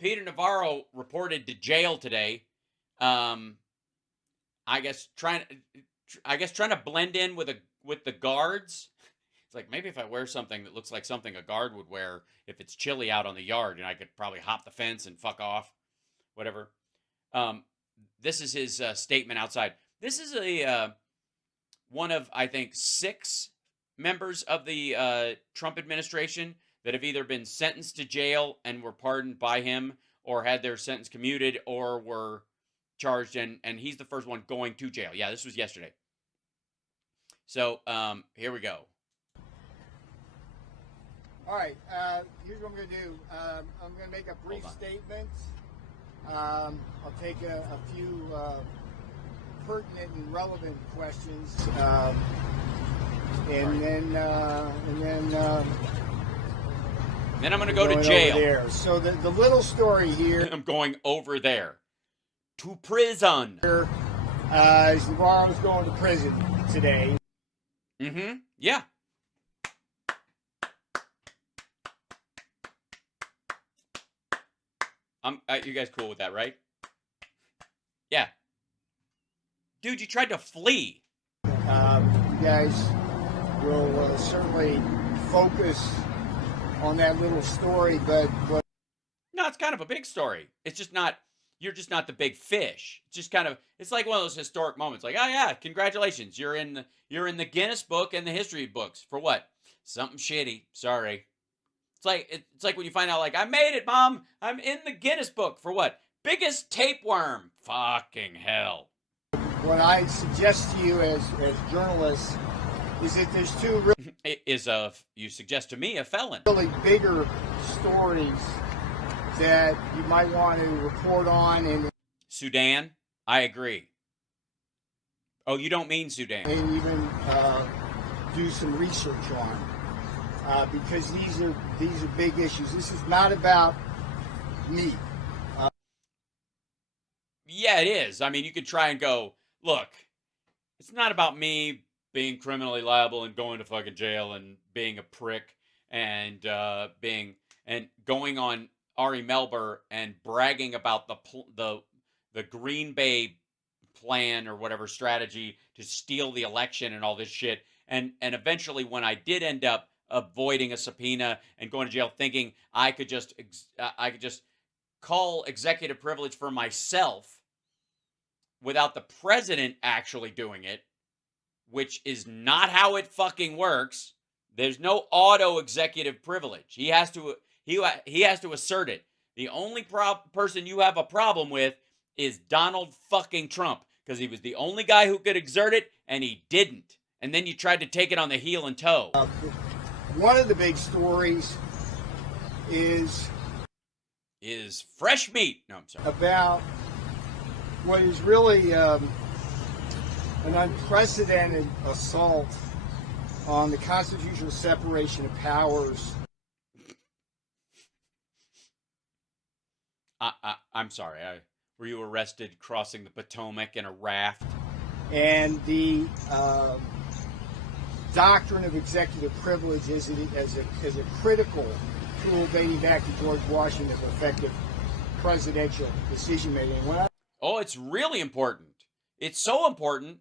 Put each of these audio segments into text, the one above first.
Peter Navarro reported to jail today. I guess trying to blend in with the guards. It's like, maybe if I wear something that looks like something a guard would wear if it's chilly out on the yard, and I could probably hop the fence and fuck off, whatever. This is his statement outside. This is a one of, I think, 6 members of the Trump administration that have either been sentenced to jail and were pardoned by him, or had their sentence commuted, or were charged, and he's the first one going to jail. Yeah, this was yesterday. So here we go. All right, here's what I'm going to do. I'm going to make a brief statement. I'll take a few pertinent and relevant questions, and then I'm going to go to jail. There. So the little story here. I'm going over there to prison. Is Navarro's going to prison today. Mm-hmm. Yeah. You guys cool with that, right? Yeah. Dude, you tried to flee. You guys will certainly focus on that little story, but no, it's kind of a big story. It's just not. You're just not the big fish. It's just kind of. It's like one of those historic moments. Like, oh yeah, congratulations, you're in the Guinness book and the history books for what? Something shitty. Sorry. It's like when you find out, like, I made it, Mom. I'm in the Guinness book for what? Biggest tapeworm. Fucking hell. What I suggest to you as journalists is that there's two you suggest to me a felon. Really bigger stories that you might want to report on. And Sudan, I agree. Oh, you don't mean Sudan. And even do some research on. Because these are big issues. This is not about me. Yeah, it is. I mean, you could try and go, look, it's not about me being criminally liable and going to fucking jail and being a prick and going on Ari Melber and bragging about the Green Bay plan or whatever strategy to steal the election and all this shit. And eventually, when I did end up avoiding a subpoena and going to jail, thinking I could just call executive privilege for myself without the president actually doing it, which is not how it fucking works. There's no auto executive privilege. He has to assert it. The only person you have a problem with is Donald fucking Trump, because he was the only guy who could exert it and he didn't. And then you tried to take it on the heel and toe. One of the big stories is fresh meat. No, I'm sorry. About what is really an unprecedented assault on the constitutional separation of powers. I'm sorry. Were you arrested crossing the Potomac in a raft? And the doctrine of executive privilege as a critical tool dating back to George Washington for effective presidential decision making. It's really important. It's so important,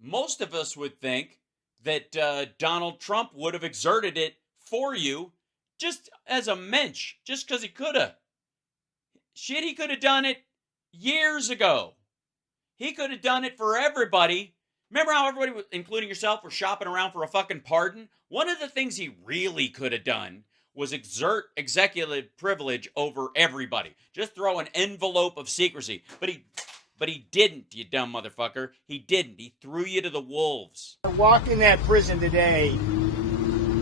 most of us would think that Donald Trump would have exerted it for you just as a mensch, just because he could have. Shit, he could have done it years ago. He could have done it for everybody. Remember how everybody, including yourself, were shopping around for a fucking pardon? One of the things he really could have done was exert executive privilege over everybody. Just throw an envelope of secrecy. But he didn't, you dumb motherfucker. He didn't. He threw you to the wolves. Walk in that prison today,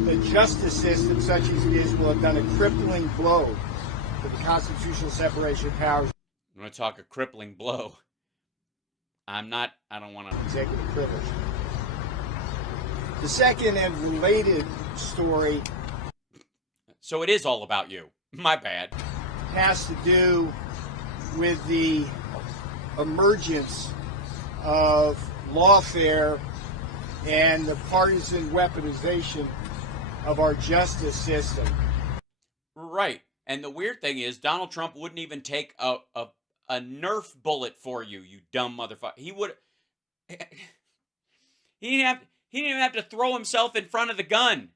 the justice system, such as it is, will have done a crippling blow to the constitutional separation of powers. I'm going to talk a crippling blow. I don't want to. Executive privilege. The second and related story. So it is all about you. My bad. Has to do with the emergence of lawfare and the partisan weaponization of our justice system. Right. And the weird thing is, Donald Trump wouldn't even take a Nerf bullet for you, you dumb motherfucker. He would. He didn't even have to throw himself in front of the gun.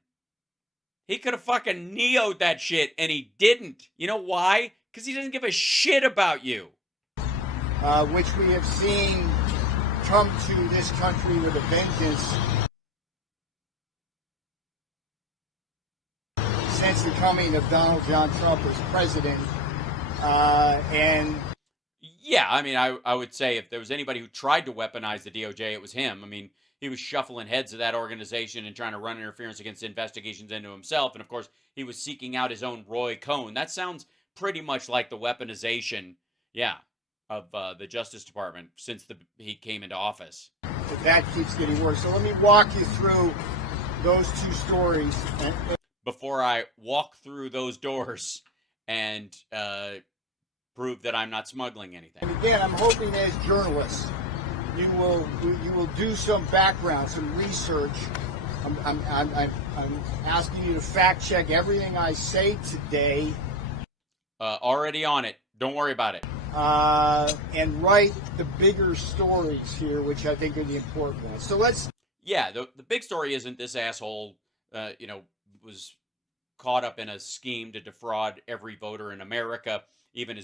He could have fucking neo'd that shit, and he didn't. You know why? Because he doesn't give a shit about you. Which we have seen come to this country with a vengeance since the coming of Donald John Trump as president. And yeah, I mean, I would say if there was anybody who tried to weaponize the DOJ, it was him. I mean, he was shuffling heads of that organization and trying to run interference against investigations into himself. And of course, he was seeking out his own Roy Cohn. That sounds pretty much like the weaponization, of the Justice Department since he came into office. That keeps getting worse. So let me walk you through those two stories. Before I walk through those doors and prove that I'm not smuggling anything. And again, I'm hoping as journalists, you will do some background, some research. I'm asking you to fact check everything I say today. Already on it. Don't worry about it. And write the bigger stories here, which I think are the important ones. So let's. Yeah, the big story isn't this asshole, was caught up in a scheme to defraud every voter in America, even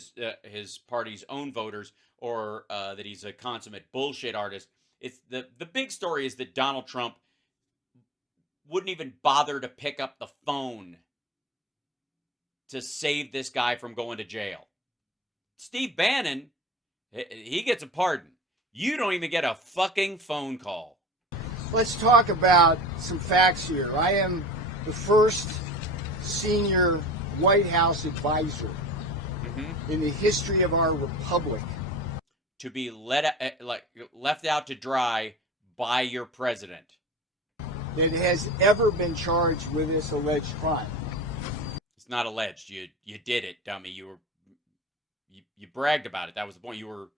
his party's own voters, or that he's a consummate bullshit artist. It's the big story is that Donald Trump wouldn't even bother to pick up the phone to save this guy from going to jail. Steve Bannon, he gets a pardon. You don't even get a fucking phone call. Let's talk about some facts here. I am the first senior White House advisor in the history of our republic to be left out to dry by your president that has ever been charged with this alleged crime. It's not alleged. You did it, dummy. You bragged about it. That was the point. You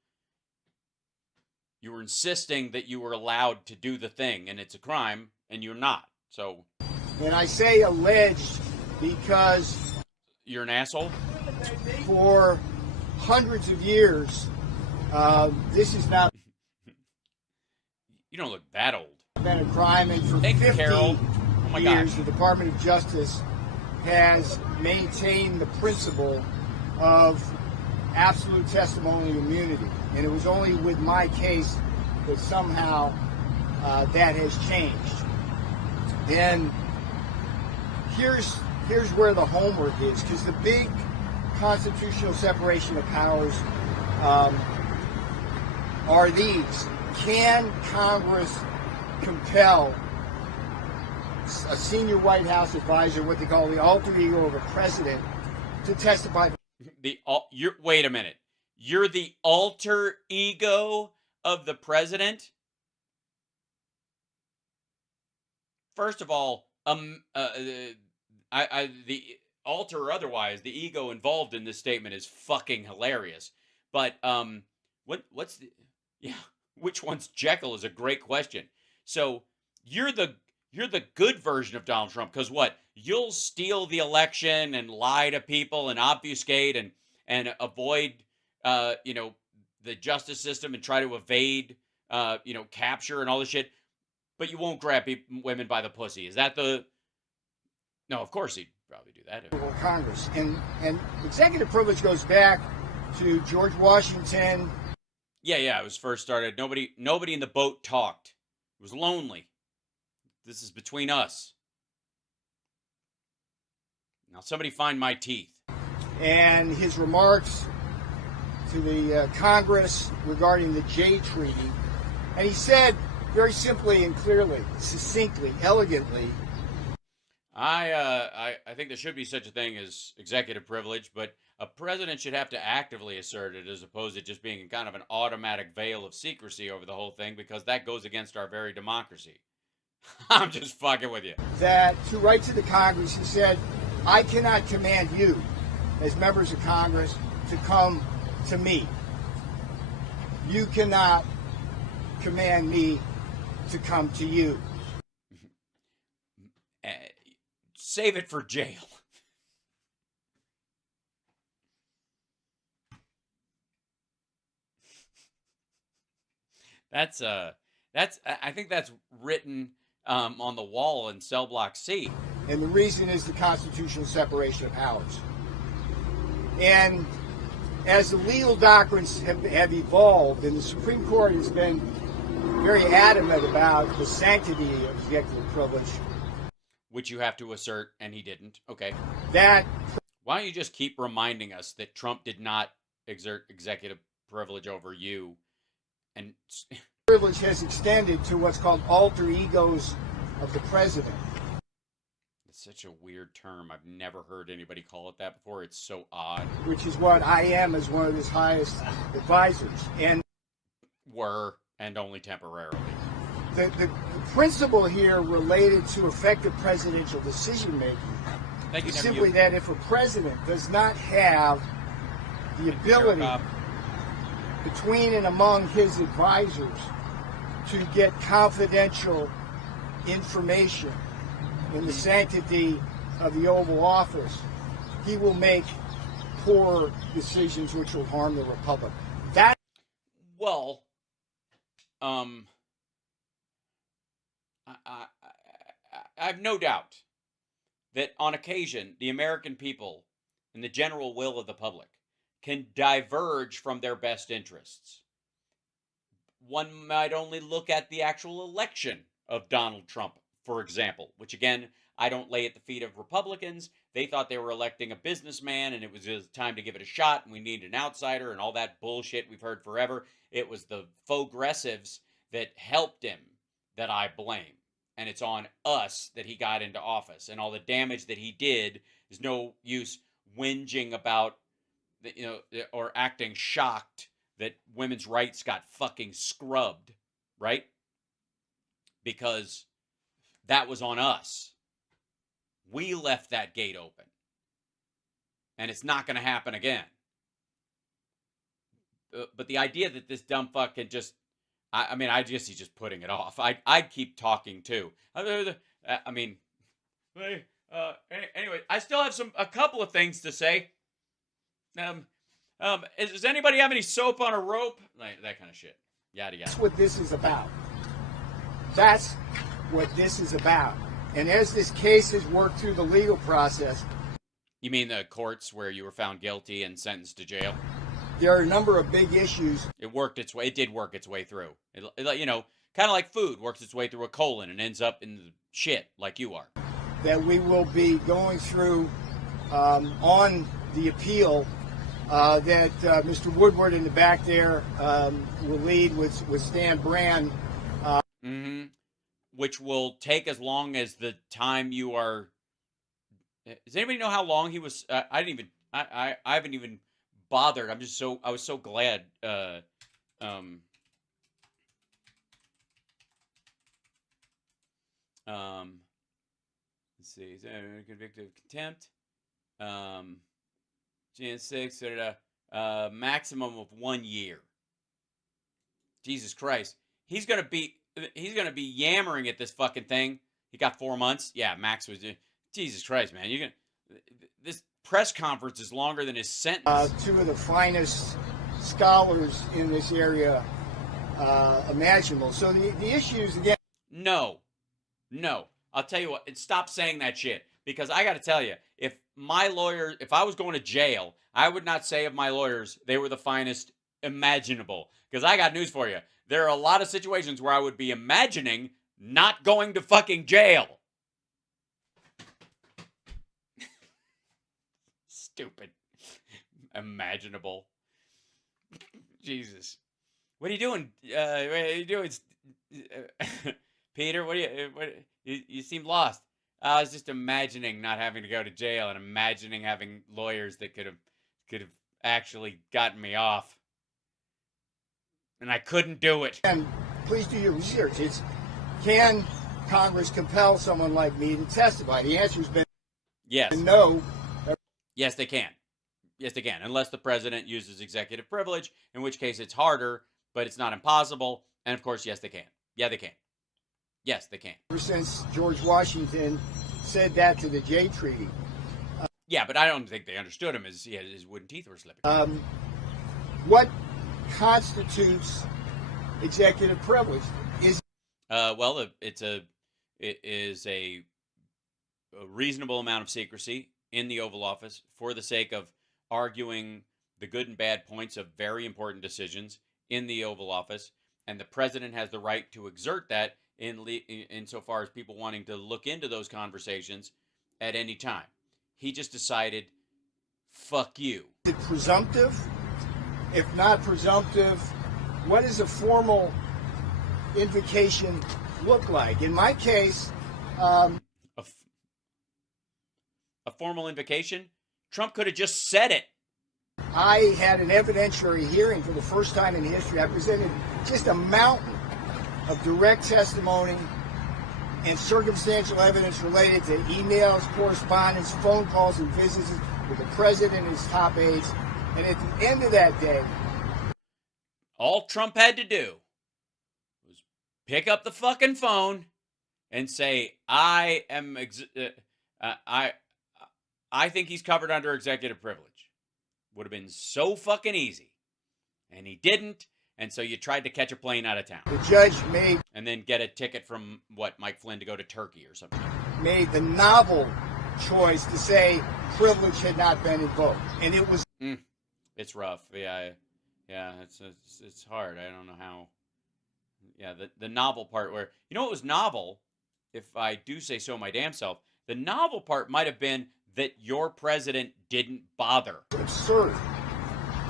were insisting that you were allowed to do the thing, and it's a crime, and you're not. So, and I say alleged because you're an asshole. For hundreds of years, this is not. You don't look that old. Been a crime, and for 50 years, the Department of Justice has maintained the principle of absolute testimonial immunity, and it was only with my case that somehow that has changed. Then here's where the homework is, because the big constitutional separation of powers are these. Can Congress compel a senior White House advisor, what they call the alter ego of a president, to testify? Wait a minute. You're the alter ego of the president? First of all, the alter or otherwise, the ego involved in this statement is fucking hilarious. But which one's Jekyll is a great question. So you're the good version of Donald Trump, because what? You'll steal the election and lie to people and obfuscate and avoid the justice system and try to evade capture and all this shit, but you won't grab women by the pussy. Is that the? No, of course he'd probably do that. Congress and executive privilege goes back to George Washington. Yeah, it was first started. Nobody in the boat talked. It was lonely. This is between us. Now somebody find my teeth. And his remarks to the Congress regarding the Jay Treaty. And he said very simply and clearly, succinctly, elegantly, I think there should be such a thing as executive privilege, but a president should have to actively assert it as opposed to just being kind of an automatic veil of secrecy over the whole thing, because that goes against our very democracy. I'm just fucking with you. That to write to the Congress, he said, I cannot command you as members of Congress to come to me. You cannot command me to come to you. Save it for jail. That's I think that's written on the wall in cell block C. And the reason is the constitutional separation of powers. And as the legal doctrines have evolved, and the Supreme Court has been very adamant about the sanctity of executive privilege, which you have to assert, and he didn't. Okay. That. Why don't you just keep reminding us that Trump did not exert executive privilege over you, and privilege has extended to what's called alter egos of the president. It's such a weird term. I've never heard anybody call it that before. It's so odd. Which is what I am as one of his highest advisors. And and only temporarily. The principle here related to effective presidential decision-making is simply that if a president does not have the ability between and among his advisors to get confidential information in the sanctity of the Oval Office, he will make poor decisions which will harm the Republic. I have no doubt that on occasion the American people and the general will of the public can diverge from their best interests. One might only look at the actual election of Donald Trump, for example, which again, I don't lay at the feet of Republicans. They thought they were electing a businessman and it was just time to give it a shot and we need an outsider and all that bullshit we've heard forever. It was the faux progressives that helped him that I blame. And it's on us that he got into office. And all the damage that he did is no use whinging about, or acting shocked that women's rights got fucking scrubbed, right? Because that was on us. We left that gate open. And it's not going to happen again. But the idea that this dumb fuck can just, I guess he's just putting it off. I'd keep talking too. Anyway, I still have a couple of things to say. Does anybody have any soap on a rope? Like, that kind of shit. Yada yada. That's what this is about. That's what this is about. And as this case has worked through the legal process. You mean the courts where you were found guilty and sentenced to jail? There are a number of big issues. It did work its way through. Kind of like food works its way through a colon and ends up in the shit like you are. That we will be going through on the appeal that Mr. Woodward in the back there will lead with Stan Brand. Which will take as long as the time you are. Does anybody know how long he was? I haven't even bothered. I was so glad. Let's see. Convicted of contempt. Jan 6. Maximum of 1 year. Jesus Christ. He's gonna be yammering at this fucking thing. He got 4 months. Yeah, Max was. Jesus Christ, man. This press conference is longer than his sentence. Two of the finest scholars in this area imaginable. So the issues again. No. I'll tell you what. Stop saying that shit. Because I got to tell you, if I was going to jail, I would not say of my lawyers they were the finest imaginable. Because I got news for you. There are a lot of situations where I would be imagining not going to fucking jail. Stupid. Imaginable. Jesus. What are you doing? What are you doing? Peter, you seem lost. I was just imagining not having to go to jail and imagining having lawyers that could have actually gotten me off. And I couldn't do it. And please do your research. Can Congress compel someone like me to testify? The answer's been yes. No. Yes, they can. Yes, they can. Unless the president uses executive privilege, in which case it's harder, but it's not impossible. And of course, yes, they can. Yeah, they can. Yes, they can. Ever since George Washington said that to the Jay Treaty. Yeah, but I don't think they understood him as his wooden teeth were slipping. What constitutes executive privilege. Well, it is a reasonable amount of secrecy in the Oval Office for the sake of arguing the good and bad points of very important decisions in the Oval Office, and the president has the right to exert that insofar as people wanting to look into those conversations at any time. He just decided, fuck you. Is it presumptive? If not presumptive, what does a formal invocation look like? In my case, a formal invocation? Trump could have just said it. I had an evidentiary hearing for the first time in history. I presented just a mountain of direct testimony and circumstantial evidence related to emails, correspondence, phone calls, and visits with the president and his top aides. And at the end of that day, all Trump had to do was pick up the fucking phone and say, I think he's covered under executive privilege. Would have been so fucking easy. And he didn't. And so you tried to catch a plane out of town. The judge made... And then get a ticket from, Mike Flynn to go to Turkey or something. Made the novel choice to say privilege had not been invoked. And it was... It's rough. Yeah, it's hard. I don't know how... Yeah, the novel part where... You know what was novel, if I do say so my damn self? The novel part might have been that your president didn't bother. Absurd.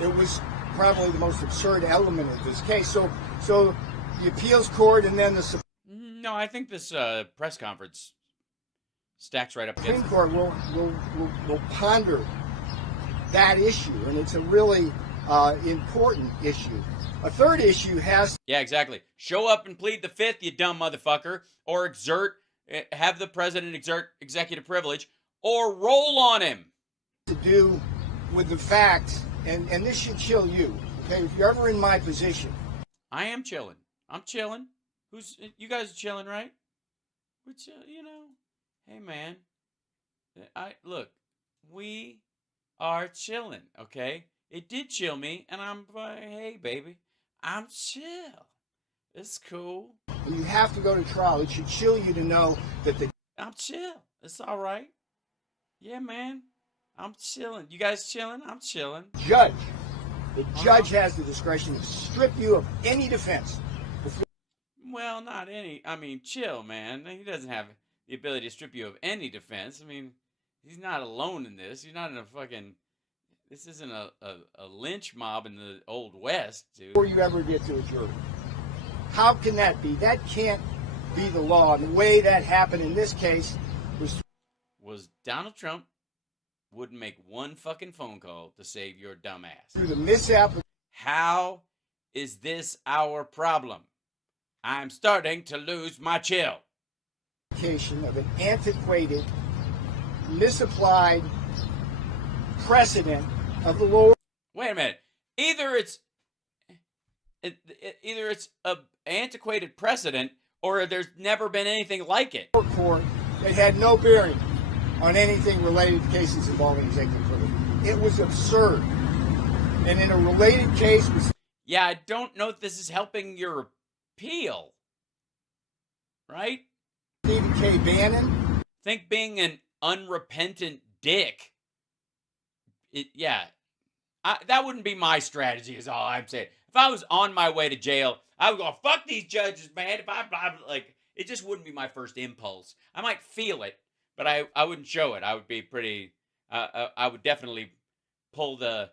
It was probably the most absurd element of this case. So the appeals court and then the... No, I think this press conference stacks right up Supreme against Court will ponder that issue, and it's a really important issue. A third issue has... Yeah, exactly. Show up and plead the fifth, you dumb motherfucker, or have the president exert executive privilege, or roll on him. To do with the fact, and this should chill you, okay? If you're ever in my position. I am chilling. I'm chilling. You guys are chilling, right? We're hey man, look, we are chilling, okay? It did chill me, and I'm hey baby, I'm chill. It's cool. You have to go to trial. It should chill you to know that I'm chill. It's all right. Yeah, man. I'm chilling. You guys chilling? I'm chilling. The judge has the discretion to strip you of any defense. Well, not any. I mean, chill, man. He doesn't have the ability to strip you of any defense. I mean, he's not alone in this. You're not in a fucking... This isn't a lynch mob in the Old West, dude. Before you ever get to a jury. How can that be? That can't be the law. And the way that happened in this case was Donald Trump wouldn't make one fucking phone call to save your dumb ass. Through the misapplication. How is this our problem? I'm starting to lose my chill. Of an antiquated, misapplied precedent of the lower. Wait a minute. Either it's a antiquated precedent, or there's never been anything like it. Court that had no bearing on anything related to cases involving executive privilege. It was absurd. And in a related case... Yeah, I don't know if this is helping your appeal. Right? Stephen K. Bannon. Think being an unrepentant dick. That wouldn't be my strategy is all I'm saying. If I was on my way to jail, I would go, fuck these judges, man. It just wouldn't be my first impulse. I might feel it, but I wouldn't show it. I would be pretty, I would definitely pull the,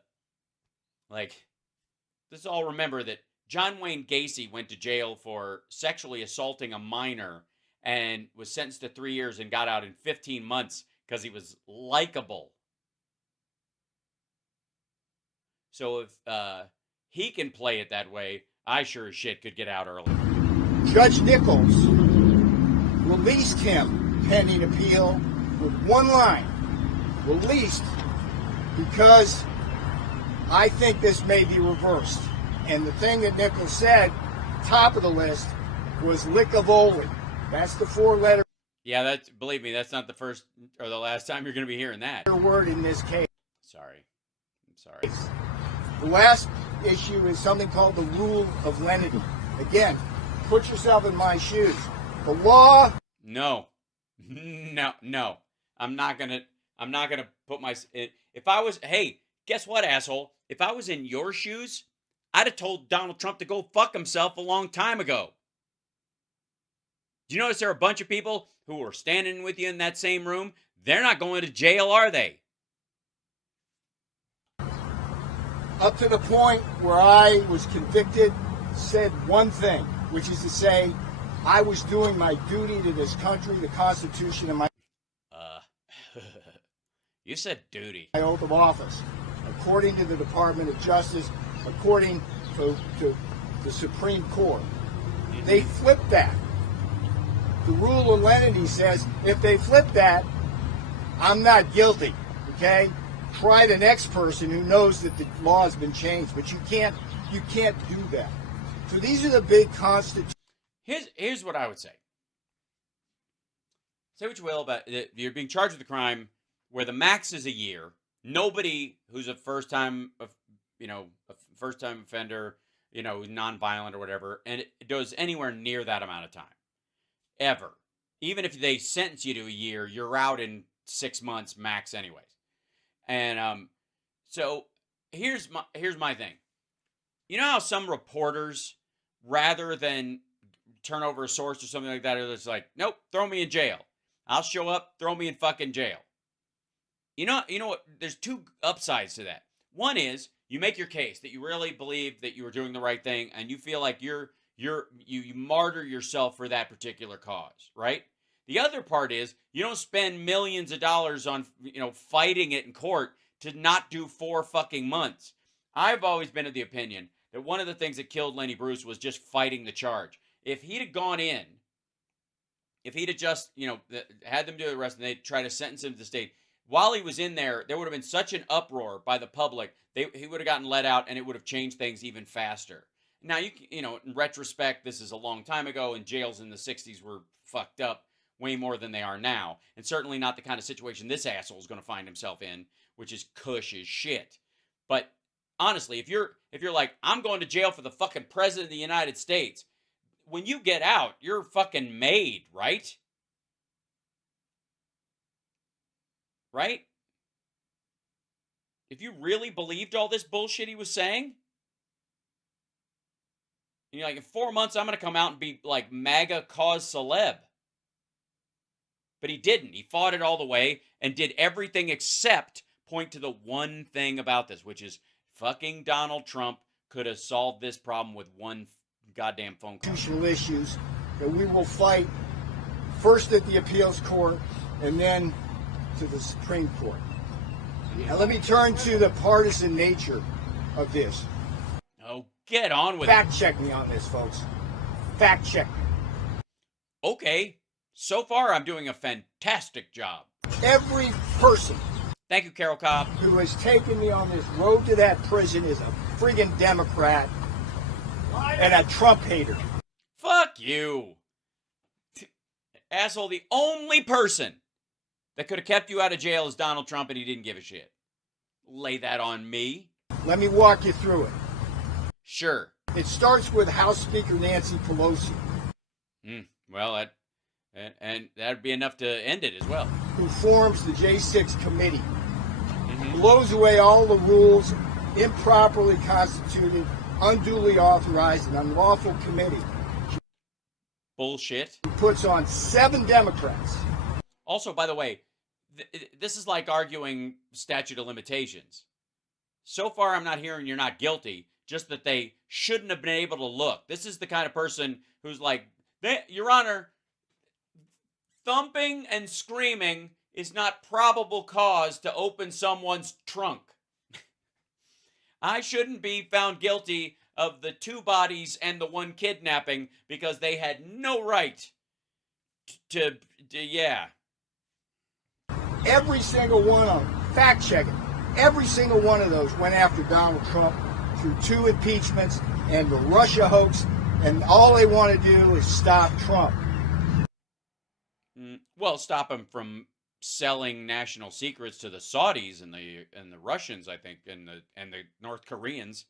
let's all remember that John Wayne Gacy went to jail for sexually assaulting a minor and was sentenced to 3 years and got out in 15 months because he was likable. So if he can play it that way, I sure as shit could get out early. Judge Nichols released him pending appeal with one line. Released because I think this may be reversed. And the thing that Nichols said, top of the list, was lickavoli. That's the four-letter. Yeah, believe me, that's not the first or the last time you're going to be hearing that. Word in this case. Sorry. I'm sorry. The last issue is something called the rule of lenity. Again, put yourself in my shoes. The law. No. I'm not gonna put my. If I was, hey, guess what, asshole? If I was in your shoes, I'd have told Donald Trump to go fuck himself a long time ago. Do you notice there are a bunch of people who were standing with you in that same room? They're not going to jail, are they? Up to the point where I was convicted, said one thing, which is to say, I was doing my duty to this country, the Constitution, and my you said duty. My oath of office, according to the Department of Justice, according to the Supreme Court. Mm-hmm. They flipped that. The rule of lenity says if they flip that, I'm not guilty. Okay? Try the next person who knows that the law has been changed, but you can't do that. So these are the big constitutional. Here's what I would say. Say what you will about you're being charged with a crime where the max is a year. Nobody who's a first-time offender, nonviolent or whatever, and it does anywhere near that amount of time, ever. Even if they sentence you to a year, you're out in 6 months max, anyways. And so here's my thing. You know how some reporters, rather than turn over a source or something like that, are just like, nope, throw me in jail. I'll show up, throw me in fucking jail. You know what? There's two upsides to that. One is you make your case that you really believe that you were doing the right thing, and you feel like you martyr yourself for that particular cause, right? The other part is you don't spend millions of dollars on fighting it in court to not do 4 fucking months. I've always been of the opinion that one of the things that killed Lenny Bruce was just fighting the charge. If he'd have gone in, if he'd have just had them do the rest, and they try to sentence him to the state. While he was in there would have been such an uproar by the public. He would have gotten let out, and it would have changed things even faster. Now, in retrospect, this is a long time ago, and jails in the 60s were fucked up way more than they are now, and certainly not the kind of situation this asshole is going to find himself in, which is cush as shit. But honestly, if you're like, I'm going to jail for the fucking president of the United States, when you get out, you're fucking made, right? Right? If you really believed all this bullshit he was saying, and you're like, in 4 months, I'm going to come out and be like MAGA cause celeb. But he didn't. He fought it all the way and did everything except point to the one thing about this, which is fucking Donald Trump could have solved this problem with one goddamn phone call. Constitutional issues that we will fight first at the appeals court and then to the Supreme Court. Now let me turn to the partisan nature of this. Oh, get on with Fact check me on this, folks. Fact check. Okay. So far, I'm doing a fantastic job. Every person. Thank you, Carol Cobb. Who has taken me on this road to that prison is a friggin' Democrat and a Trump hater. Fuck you. Asshole, the only person that could have kept you out of jail is Donald Trump, and he didn't give a shit. Lay that on me. Let me walk you through it. Sure. It starts with House Speaker Nancy Pelosi. Well, that'd be enough to end it as well. Who forms the J6 committee. Blows away all the rules, improperly constituted, unduly authorized, and unlawful committee. Bullshit. He puts on 7 Democrats. Also, by the way, this is like arguing statute of limitations. So far, I'm not hearing you're not guilty, just that they shouldn't have been able to look. This is the kind of person who's like, Your Honor, thumping and screaming is not probable cause to open someone's trunk. I shouldn't be found guilty of the 2 bodies and the 1 kidnapping because they had no right to yeah. Every single one of them, fact checking, every single one of those went after Donald Trump through 2 impeachments and the Russia hoax, and all they want to do is stop Trump. Well, stop him from selling national secrets to the Saudis and the Russians, I think, and the North Koreans.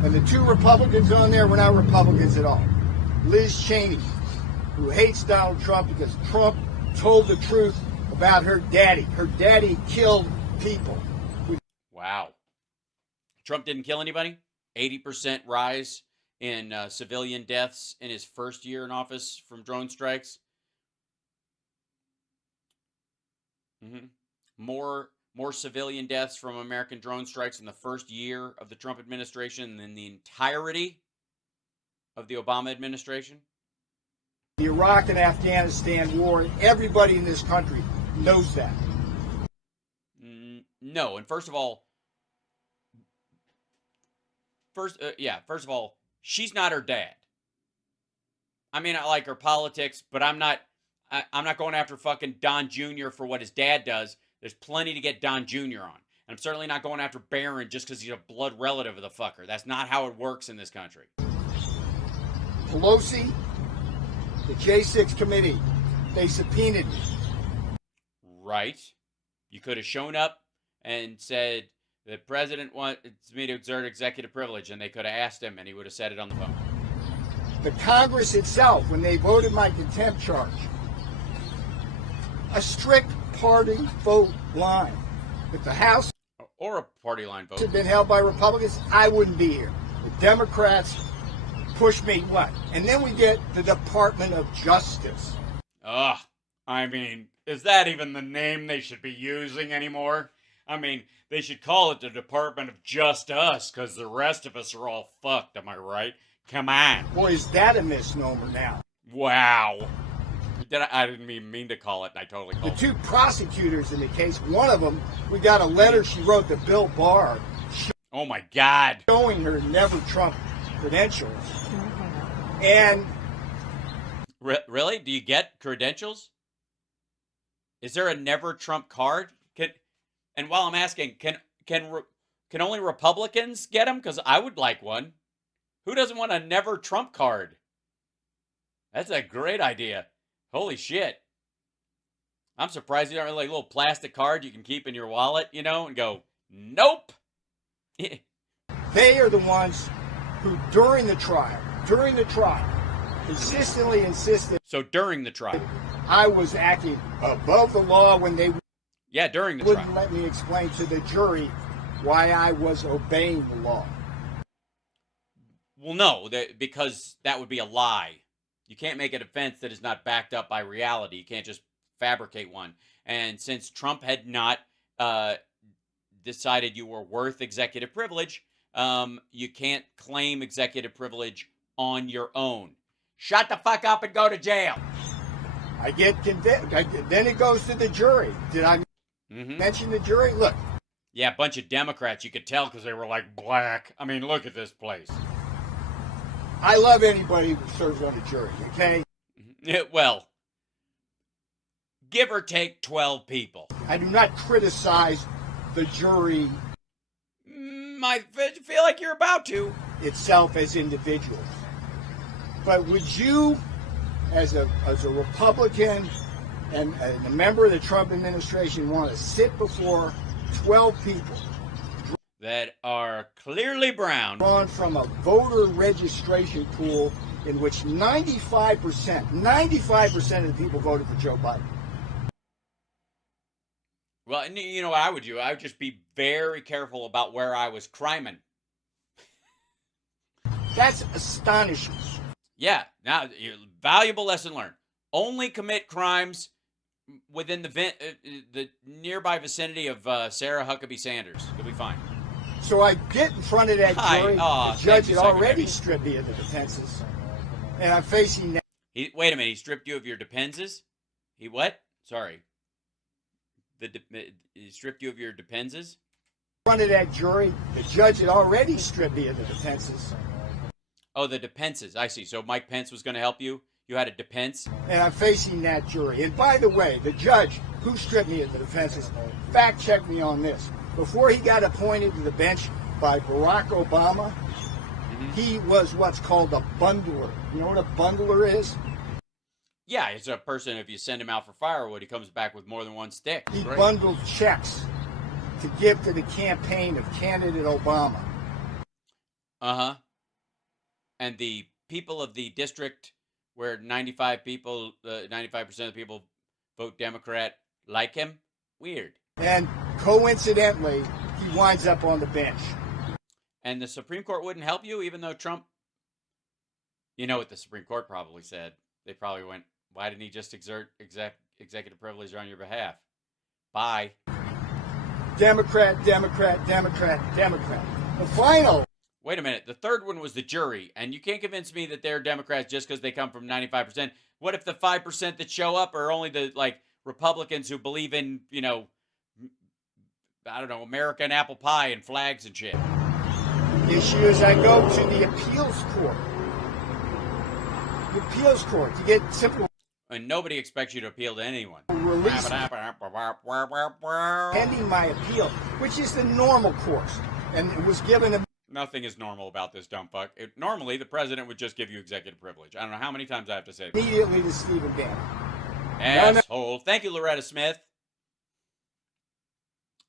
And the 2 Republicans on there were not Republicans at all. Liz Cheney, who hates Donald Trump because Trump told the truth about her daddy. Her daddy killed people. Wow. Trump didn't kill anybody? 80% rise in civilian deaths in his first year in office from drone strikes. More civilian deaths from American drone strikes in the first year of the Trump administration than the entirety of the Obama administration. The Iraq and Afghanistan war, and everybody in this country knows that. No, and first of all, she's not her dad. I mean, I like her politics, but I'm not going after fucking Don Jr. for what his dad does. There's plenty to get Don Jr. on. And I'm certainly not going after Barron just because he's a blood relative of the fucker. That's not how it works in this country. Pelosi, the J6 committee, they subpoenaed me. Right. You could have shown up and said, the president wants me to exert executive privilege, and they could have asked him, and he would have said it on the phone. The Congress itself, when they voted my contempt charge, a strict party vote line. If the House or a party line vote had been held by Republicans, I wouldn't be here. The Democrats pushed me what? And then we get the Department of Justice. I mean, is that even the name they should be using anymore? I mean, they should call it the Department of Just Us, because the rest of us are all fucked, am I right? Come on. Boy, is that a misnomer now. Wow. I didn't even mean to call it, and I totally called it. The two prosecutors in the case, one of them, we got a letter she wrote to Bill Barr. Oh my God. Showing her Never Trump credentials. And... Really? Do you get credentials? Is there a Never Trump card? And while I'm asking, can only Republicans get them? Because I would like one. Who doesn't want a Never Trump card? That's a great idea. Holy shit. I'm surprised you don't have like a little plastic card you can keep in your wallet, you know, and go, nope. They are the ones who, during the trial, consistently insisted. So during the trial. I was acting above the law when they during the trial. Wouldn't let me explain to the jury why I was obeying the law. Well, no, because that would be a lie. You can't make a defense that is not backed up by reality. You can't just fabricate one. And since Trump had not decided you were worth executive privilege, you can't claim executive privilege on your own. Shut the fuck up and go to jail. I get convicted. Then it goes to the jury. Did I mention the jury? Look. Yeah, a bunch of Democrats. You could tell because they were like black. I mean, look at this place. I love anybody who serves on a jury, okay? Well, give or take 12 people. I do not criticize the jury. I feel like you're about to. Itself as individuals. But would you, as a Republican and a member of the Trump administration, want to sit before 12 people that are clearly brown, drawn from a voter registration pool in which 95% of the people voted for Joe Biden? Well, you know what I would do? I would just be very careful about where I was criming. That's astonishing. Yeah, now, valuable lesson learned. Only commit crimes within the nearby vicinity of Sarah Huckabee Sanders. You'll be fine. So I get in front of that jury. The judge had already stripped me of the defenses. And I'm facing that. Wait a minute. He stripped you of your depenses? He what? Sorry. He stripped you of your depenses? In front of that jury, the judge had already stripped me of the defenses. Oh, the depenses. I see. So Mike Pence was going to help you? You had a defense? And I'm facing that jury. And by the way, the judge who stripped me of the defenses fact-checked me on this. Before he got appointed to the bench by Barack Obama, he was what's called a bundler. You know what a bundler is? Yeah, it's a person, if you send him out for firewood, he comes back with more than one stick. He bundled checks to give to the campaign of candidate Obama. Uh-huh. And the people of the district where 95% of the people vote Democrat like him. Weird. And coincidentally, he winds up on the bench. And the Supreme Court wouldn't help you, even though Trump... You know what the Supreme Court probably said. They probably went, why didn't he just exert executive privilege on your behalf? Bye. Democrat, Democrat, Democrat, Democrat. The final... Wait a minute. The third one was the jury, and you can't convince me that they're Democrats just because they come from 95%. What if the 5% that show up are only the, like, Republicans who believe in, you know, I don't know, American apple pie and flags and shit? The issue is I go to the appeals court. The appeals court to get simple... And nobody expects you to appeal to anyone. Release pending my appeal, which is the normal course. And it was given a... Nothing is normal about this dumb fuck. Normally, the president would just give you executive privilege. I don't know how many times I have to say that. Immediately to Stephen Bannon. Asshole. Thank you, Loretta Smith.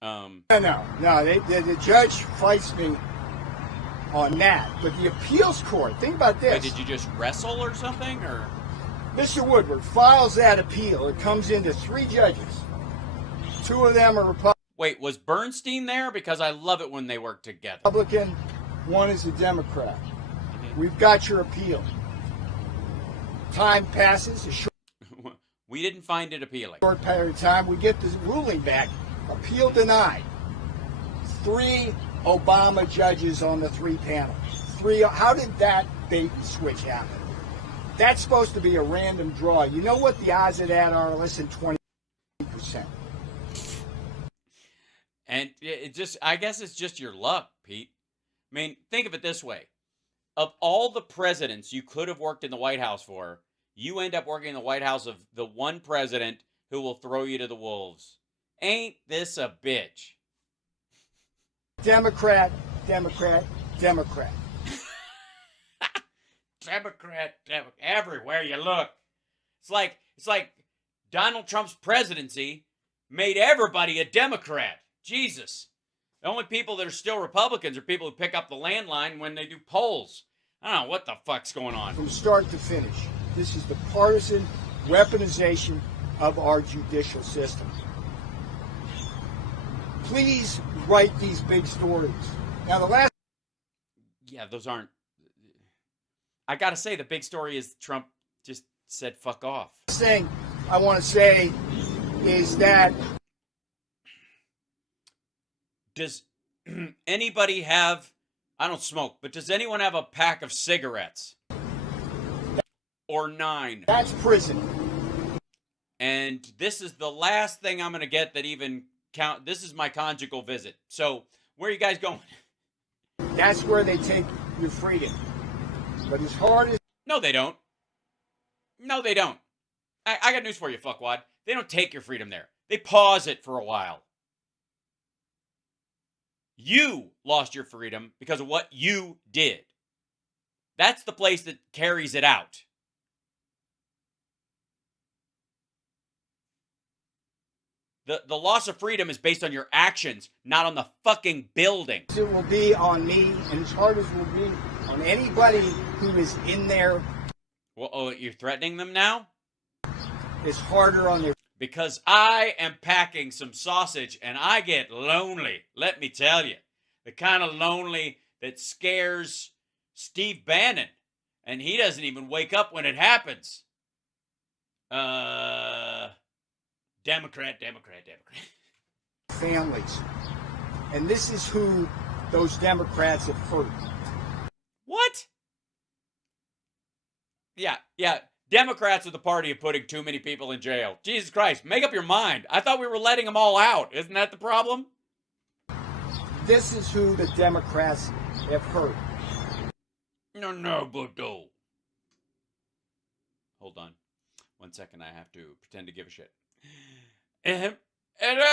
No. The judge fights me on that. But the appeals court, think about this. Wait, did you just wrestle or something? Or Mr. Woodward files that appeal. It comes into 3 judges. 2 of them are Republican. Wait, was Bernstein there? Because I love it when they work together. 1 is a Democrat. We've got your appeal. Time passes, a short We didn't find it appealing. period of time. We get the ruling back. Appeal denied. 3 Obama judges on the 3 panel. 3. How did that bait and switch happen? That's supposed to be a random draw. You know what the odds of that are? Less than 20%. And I guess it's just your luck, Pete. I mean, think of it this way. Of all the presidents you could have worked in the White House for, you end up working in the White House of the one president who will throw you to the wolves. Ain't this a bitch? Democrat, Democrat, Democrat. Democrat, everywhere you look. It's like Donald Trump's presidency made everybody a Democrat. Jesus. The only people that are still Republicans are people who pick up the landline when they do polls. I don't know what the fuck's going on. From start to finish, this is the partisan weaponization of our judicial system. Please write these big stories. Now, the last... Yeah, those aren't... I gotta say, the big story is Trump just said fuck off. Thing I want to say is that... Does anybody have... I don't smoke, but does anyone have a pack of cigarettes? Or 9? That's prison. And this is the last thing I'm going to get that even count. This is my conjugal visit. So, where are you guys going? That's where they take your freedom. But as hard as... No, they don't. No, they don't. I got news for you, fuckwad. They don't take your freedom there. They pause it for a while. You lost your freedom because of what you did. That's the place that carries it out. The loss of freedom is based on your actions, not on the fucking building. It will be on me, and as hard as it will be on anybody who is in there. Well, oh, you're threatening them now? It's harder on their... Because I am packing some sausage and I get lonely, let me tell you. The kind of lonely that scares Steve Bannon. And he doesn't even wake up when it happens. Democrat. Families. And this is who those Democrats have hurt. What? Yeah. Democrats are the party of putting too many people in jail. Jesus Christ, make up your mind. I thought we were letting them all out. Isn't that the problem? This is who the Democrats have hurt. No, but no. Hold on. 1 second, I have to pretend to give a shit. And the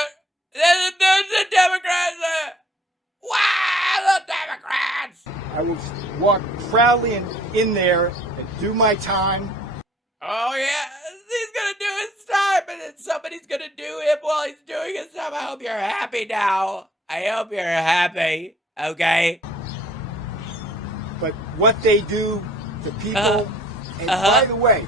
Democrats. Wow, the Democrats! I will walk proudly in there and do my time. Oh, yeah. He's going to do his time, and then somebody's going to do him while he's doing his time. I hope you're happy now. I hope you're happy, okay? But what they do to people. And by the way,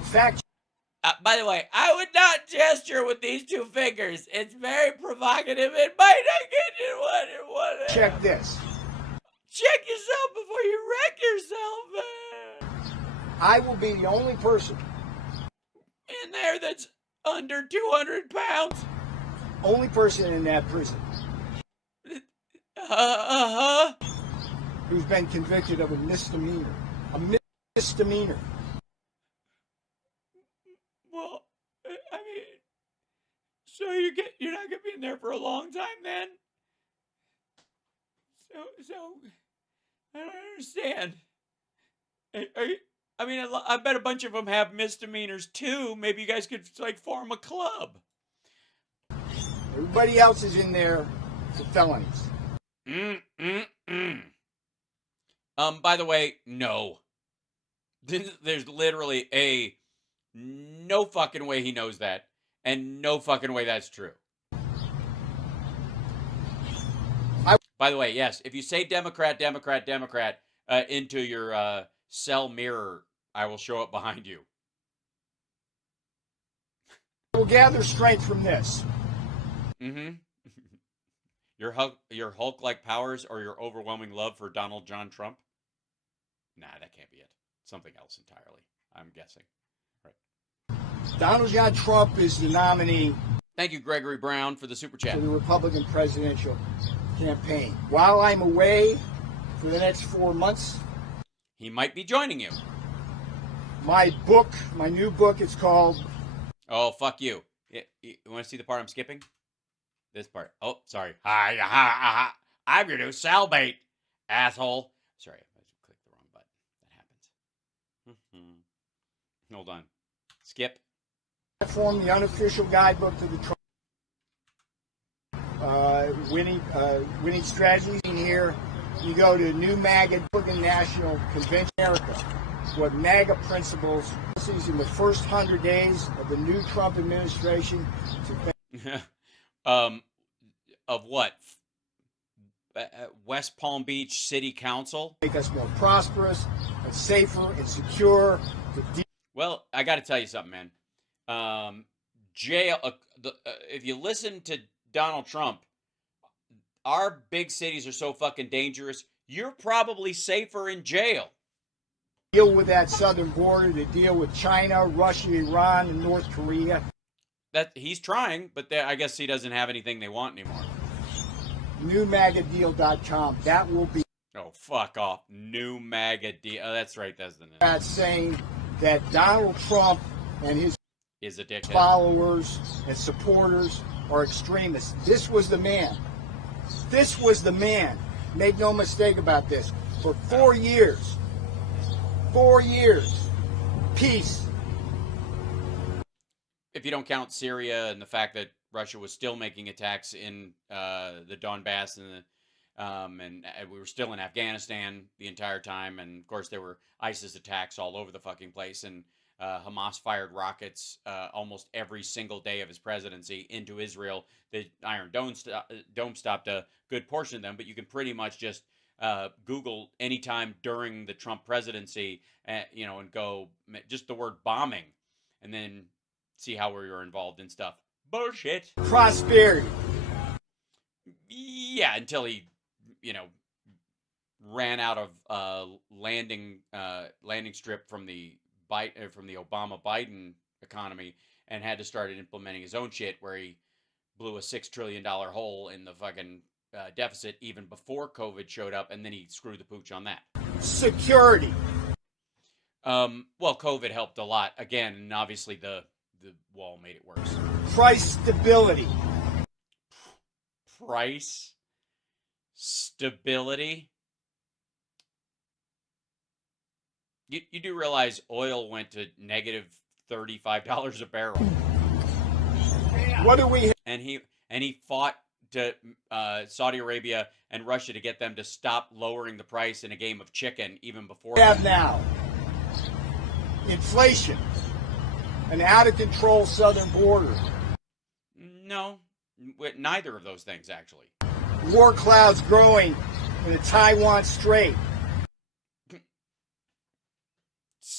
by the way, I would not gesture with these two fingers. It's very provocative. It might not get you what. Check this. Check yourself before you wreck yourself, man. I will be the only person in there that's under 200 pounds. Only person in that prison. Who's been convicted of a misdemeanor. A misdemeanor. Well, I mean, so you're not gonna be in there for a long time then? So I don't understand. Are you, I mean, I bet a bunch of them have misdemeanors too. Maybe you guys could like form a club. Everybody else is in there for felonies. By the way, no. There's literally no fucking way he knows that, and no fucking way that's true. By the way, yes, if you say Democrat into your cell mirror, I will show up behind you. We'll gather strength from this. Your Hulk-like powers or your overwhelming love for Donald John Trump? Nah, that can't be it. Something else entirely, I'm guessing. Right. Donald John Trump is the nominee. Thank you, Gregory Brown, for the super chat. For the Republican presidential campaign. While I'm away for the next 4 months, he might be joining you. My new book, it's called... Oh, fuck you. You want to see the part I'm skipping? This part. Oh, sorry. I'm your new cellmate, asshole. Sorry, I clicked the wrong button. That happens. Hold on. Skip. Form the unofficial guidebook to the Trump winning strategy. Here, you go to New MAGA National Convention America. What MAGA principles in the first 100 days of the new Trump administration. Of what? West Palm Beach City Council? Make us more prosperous and safer and secure. Well, I got to tell you something, man. If you listen to Donald Trump, our big cities are so fucking dangerous, you're probably safer in jail. Deal with that southern border, to deal with China, Russia, Iran, and North Korea. That he's trying, but I guess he doesn't have anything they want anymore. NewMagaDeal.com. That will be. Oh, fuck off. New MAGA deal. Oh, that's right. That's the name. That's saying that Donald Trump and his followers and supporters are extremists. This was the man. This was the man. Make no mistake about this. For 4 years. 4 years. Peace. If you don't count Syria and the fact that Russia was still making attacks in the Donbass and we were still in Afghanistan the entire time, and of course there were ISIS attacks all over the fucking place, and Hamas fired rockets almost every single day of his presidency into Israel. The Iron Dome stopped a good portion of them, but you can pretty much just Google anytime during the Trump presidency, and go just the word bombing, and then see how we were involved in stuff. Bullshit. Prosperity. Yeah, until he, ran out of landing strip from the Obama Biden economy and had to start implementing his own shit, where he blew a $6 trillion hole in the fucking deficit even before COVID showed up, and then he screwed the pooch on that. Security. Well, COVID helped a lot again, and obviously the wall made it worse. Price stability. Price stability. You do realize oil went to negative $35 a barrel. What do we? And he fought to Saudi Arabia and Russia to get them to stop lowering the price in a game of chicken even before. We have now inflation, an out of control southern border. No, neither of those things actually. War clouds growing in the Taiwan Strait.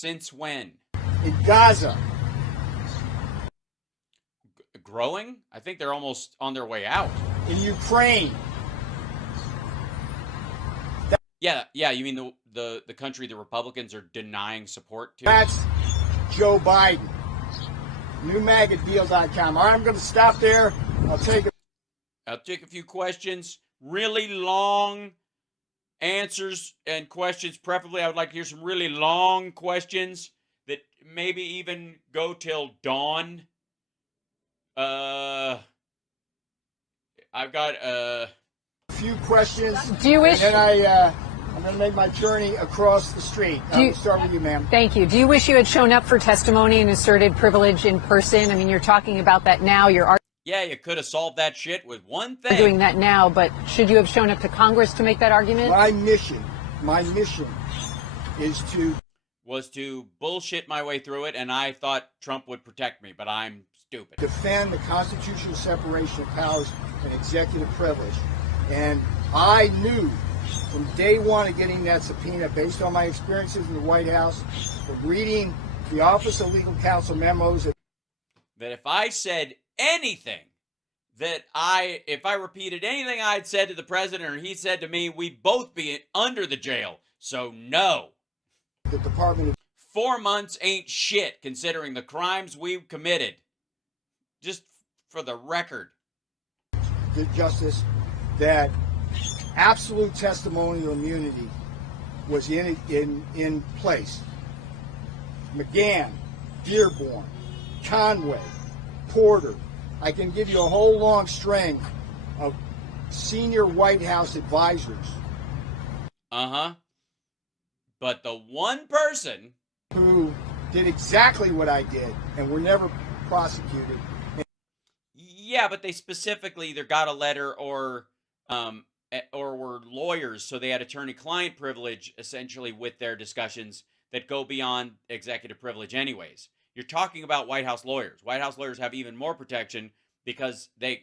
Since when? In Gaza. Growing? I think they're almost on their way out. In Ukraine. Yeah, you mean the country the Republicans are denying support to? That's Joe Biden. NewMAGADeal.com. All right, I'm going to stop there. I'll take a few questions. Really long answers and questions. Preferably, I would like to hear some really long questions that maybe even go till dawn. I've got a few questions. Do you wish? And I'm going to make my journey across the street. I'll start with you, ma'am. Thank you. Do you wish you had shown up for testimony and asserted privilege in person? I mean, you're talking about that now. Yeah, you could have solved that shit with one thing. Doing that now, but should you have shown up to Congress to make that argument? My mission was to bullshit my way through it, and I thought Trump would protect me, but I'm stupid. Defend the constitutional separation of powers and executive privilege. And I knew from day one of getting that subpoena, based on my experiences in the White House, from reading the Office of Legal Counsel memos, that if I said anything, if I repeated anything I'd said to the president or he said to me, we'd both be under the jail. So no. The Department of 4 months ain't shit considering the crimes we've committed. Just for the record. The Justice, that absolute testimonial immunity was in place. McGahn, Dearborn, Conway, Porter. I can give you a whole long string of senior White House advisors. But the one person who did exactly what I did and were never prosecuted. Yeah, but they specifically either got a letter or were lawyers, so they had attorney-client privilege essentially with their discussions that go beyond executive privilege anyways. You're talking about White House lawyers. White House lawyers have even more protection because that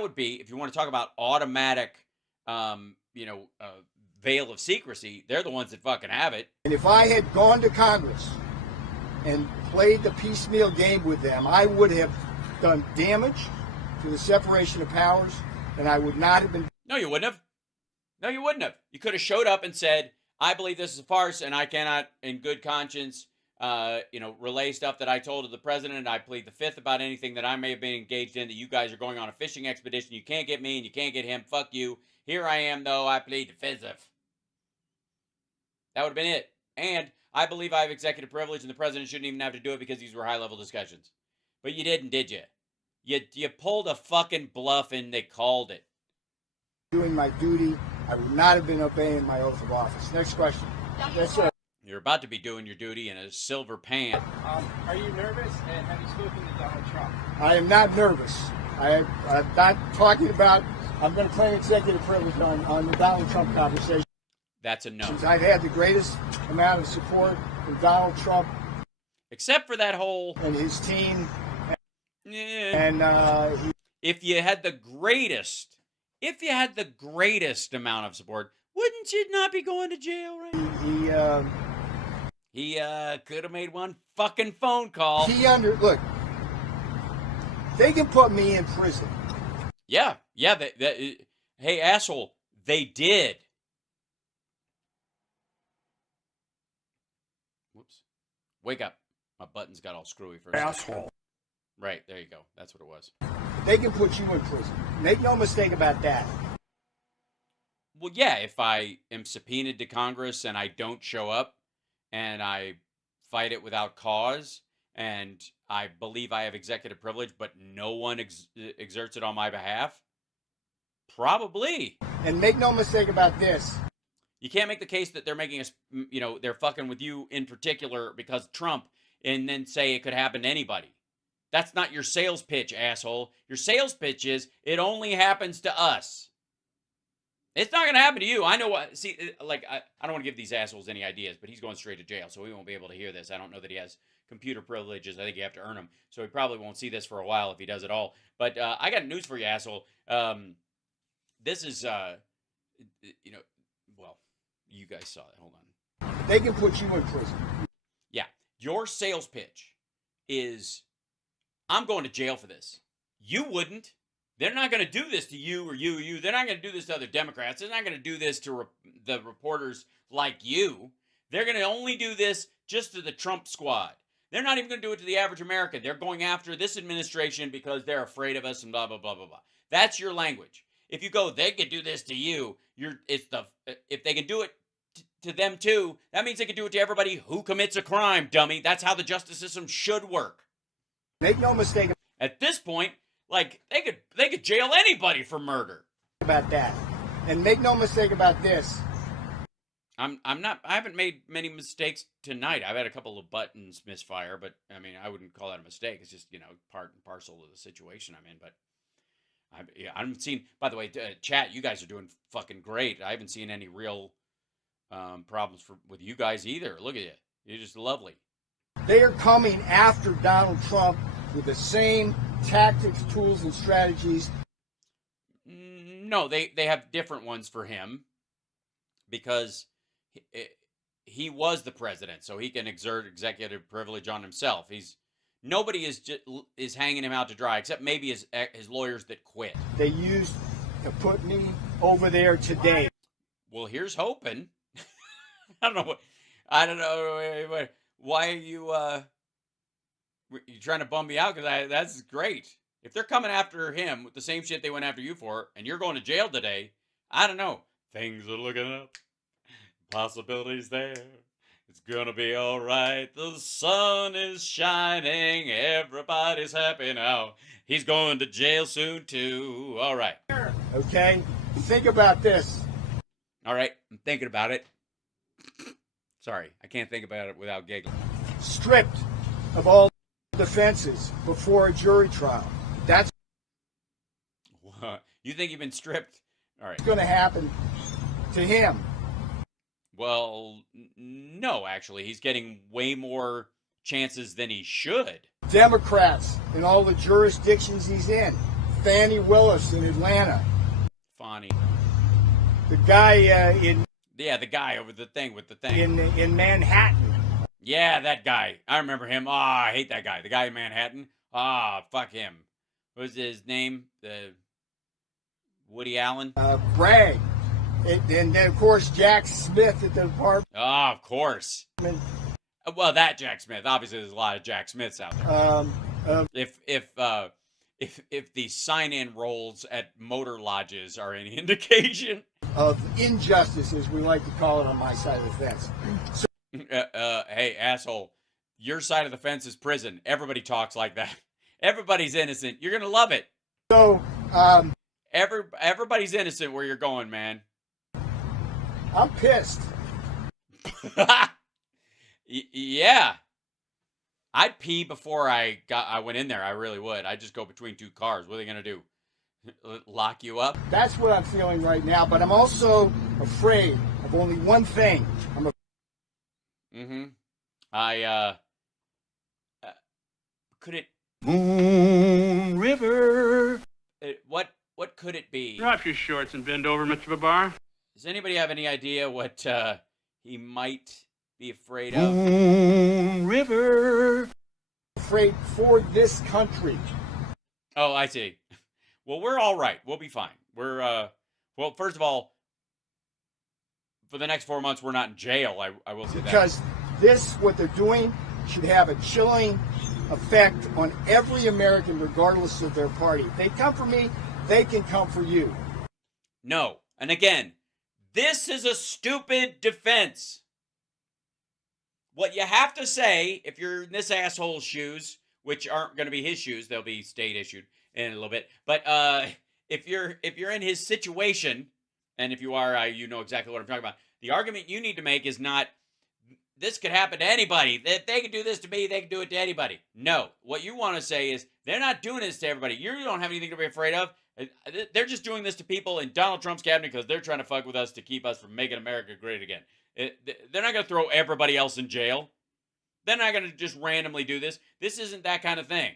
would be, if you want to talk about automatic, veil of secrecy, they're the ones that fucking have it. And if I had gone to Congress and played the piecemeal game with them, I would have done damage to the separation of powers, and I would not have been... No, you wouldn't have. You could have showed up and said, I believe this is a farce, and I cannot, in good conscience, relay stuff that I told to the president, and I plead the fifth about anything that I may have been engaged in, that you guys are going on a fishing expedition. You can't get me, and you can't get him. Fuck you. Here I am, though. I plead the fifth. That would have been it. And I believe I have executive privilege, and the president shouldn't even have to do it because these were high-level discussions. But you didn't, did you? You pulled a fucking bluff, and they called it. Doing my duty, I would not have been obeying my oath of office. Next question. Yes, sir. You're about to be doing your duty in a silver pan. Are you nervous, and have you spoken to Donald Trump? I am not nervous. I'm not talking about... I'm going to claim executive privilege on the Donald Trump conversation. That's a no. I've had the greatest amount of support from Donald Trump. Except for that whole... And his team. Yeah. And if you had the greatest amount of support, wouldn't you not be going to jail right? He could have made one fucking phone call. Look, they can put me in prison. Yeah. Hey, asshole, they did. Whoops. Wake up. My buttons got all screwy for a second. Asshole. Right, there you go. That's what it was. They can put you in prison. Make no mistake about that. Well, yeah, if I am subpoenaed to Congress and I don't show up and I fight it without cause and I believe I have executive privilege but no one exerts it on my behalf, probably. And make no mistake about this. You can't make the case that they're making us, they're fucking with you in particular because Trump, and then say it could happen to anybody. That's not your sales pitch, asshole. Your sales pitch is, it only happens to us. It's not going to happen to you. I know what, see, like, I don't want to give these assholes any ideas, but he's going straight to jail, so he won't be able to hear this. I don't know that he has computer privileges. I think you have to earn them. So he probably won't see this for a while if he does at all. But I got news for you, asshole. This is, well, you guys saw it. Hold on. They can put you in prison. your sales pitch is, I'm going to jail for this. You wouldn't. They're not going to do this to you or you or you. They're not going to do this to other Democrats. They're not going to do this to the reporters like you. They're going to only do this just to the Trump squad. They're not even going to do it to the average American. They're going after this administration because they're afraid of us and blah, blah, blah, blah, blah. That's your language. If you go, they could do this to you, if they can do it to them too, that means they can do it to everybody who commits a crime, dummy. That's how the justice system should work. Make no mistake at this point, like they could jail anybody for murder. About that. And make no mistake about this. I haven't made many mistakes tonight. I've had a couple of buttons misfire, but I mean, I wouldn't call that a mistake. It's just, part and parcel of the situation I'm in. But I haven't seen, by the way, chat, you guys are doing fucking great. I haven't seen any real problems with you guys either. Look at you. You're just lovely. They are coming after Donald Trump with the same tactics, tools, and strategies. No, they have different ones for him because he was the president, so he can exert executive privilege on himself. Nobody is hanging him out to dry, except maybe his lawyers that quit. They used to put me over there today. Well, here's hoping. I don't know. Why are you trying to bum me out? Because that's great. If they're coming after him with the same shit they went after you for, and you're going to jail today, I don't know. Things are looking up. Possibilities there. It's gonna be all right. The sun is shining. Everybody's happy now. He's going to jail soon too. All right. Okay? Think about this. All right. I'm thinking about it. Sorry. I can't think about it without giggling. Stripped of all defenses before a jury trial. That's you think you've been stripped? All right. What's going to happen to him? Well, no, actually. He's getting way more chances than he should. Democrats in all the jurisdictions he's in. Fannie Willis in Atlanta. Fani. The guy in... Yeah, the guy over the thing with the thing. In Manhattan. Yeah, that guy. I remember him. I hate that guy. The guy in Manhattan. Fuck him. What was his name? Woody Allen? Bragg. And then, of course, Jack Smith at the department. Oh, of course. Well, that Jack Smith. Obviously, there's a lot of Jack Smiths out there. If the sign-in rolls at motor lodges are any indication of injustice, as we like to call it on my side of the fence. So, hey, asshole, your side of the fence is prison. Everybody talks like that. Everybody's innocent. You're gonna love it. So, everybody's innocent where you're going, man. I'm pissed. Yeah. I'd pee before I went in there. I really would. I'd just go between two cars. What are they going to do? Lock you up? That's what I'm feeling right now. But I'm also afraid of only one thing. Could it... Moon River. What could it be? Drop your shorts and bend over, Mr. Babar. Does anybody have any idea what he might be afraid of? Moon River. Afraid for this country. Oh, I see. Well, we're all right. We'll be fine. We're, well, first of all, for the next 4 months, we're not in jail. I will say that. Because what they're doing should have a chilling effect on every American, regardless of their party. If they come for me, they can come for you. No. And again, this is a stupid defense. What you have to say, if you're in this asshole's shoes, which aren't going to be his shoes, they'll be state issued in a little bit. But if you're in his situation, and if you are, you know exactly what I'm talking about. The argument you need to make is not, this could happen to anybody. If they can do this to me, they can do it to anybody. No. What you want to say is, they're not doing this to everybody. You don't have anything to be afraid of. They're just doing this to people in Donald Trump's cabinet because they're trying to fuck with us to keep us from making America great again. They're not going to throw everybody else in jail. They're not going to just randomly do this. This isn't that kind of thing.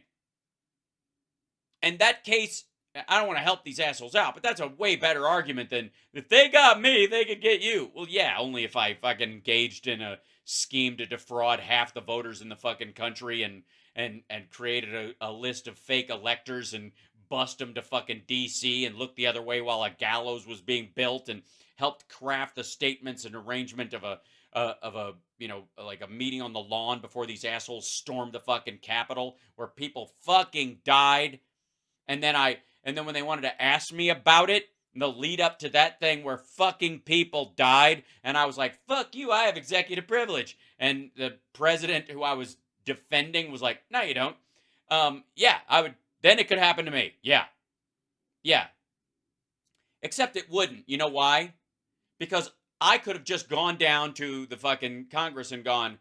In that case, I don't want to help these assholes out, but that's a way better argument than, if they got me, they could get you. Well, yeah, only if I fucking engaged in a scheme to defraud half the voters in the fucking country and created a list of fake electors and bust them to fucking DC and look the other way while a gallows was being built, and helped craft the statements and arrangement of a like a meeting on the lawn before these assholes stormed the fucking Capitol, where people fucking died. And then when they wanted to ask me about it, the lead up to that thing where fucking people died, and I was like, fuck you, I have executive privilege. And the president who I was defending was like, no, you don't. Yeah, I would, then it could happen to me. Yeah. Yeah. Except it wouldn't. You know why? Because I could have just gone down to the fucking Congress and gone,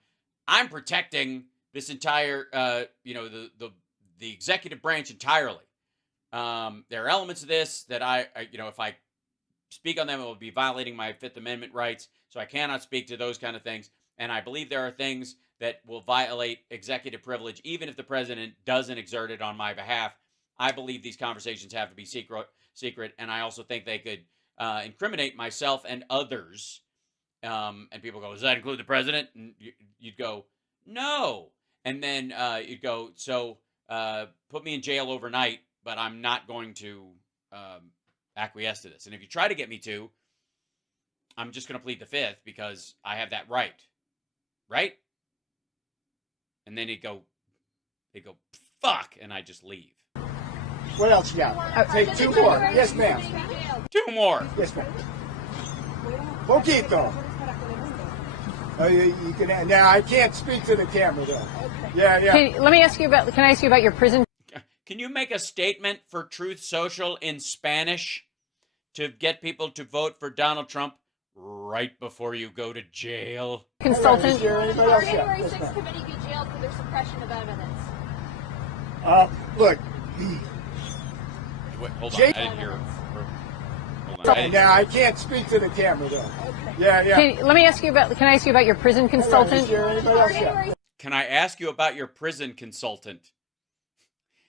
I'm protecting this entire, the executive branch entirely. There are elements of this that I, if I speak on them, it will be violating my Fifth Amendment rights. So I cannot speak to those kind of things. And I believe there are things that will violate executive privilege, even if the president doesn't exert it on my behalf. I believe these conversations have to be secret. And I also think they could incriminate myself and others. And people go, does that include the president? And you'd go, no. And then you'd go, so put me in jail overnight, but I'm not going to acquiesce to this. And if you try to get me to, I'm just going to plead the Fifth because I have that right. Right? And then they'd go, fuck, and I just leave. What else you got? I'll take two more. Yes, ma'am. Two more. Yes, ma'am. Poquito. You can. Now I can't speak to the camera though. Yeah. Can I ask you about your prison? Can you make a statement for Truth Social in Spanish to get people to vote for Donald Trump right before you go to jail? Consultant. January 6th committee be jailed for their suppression of evidence? Look. Wait, hold on. I didn't hear. Hold on. Now I can't speak to the camera though. Okay. Yeah. Can I ask you about your prison consultant? Can I ask you about your prison consultant?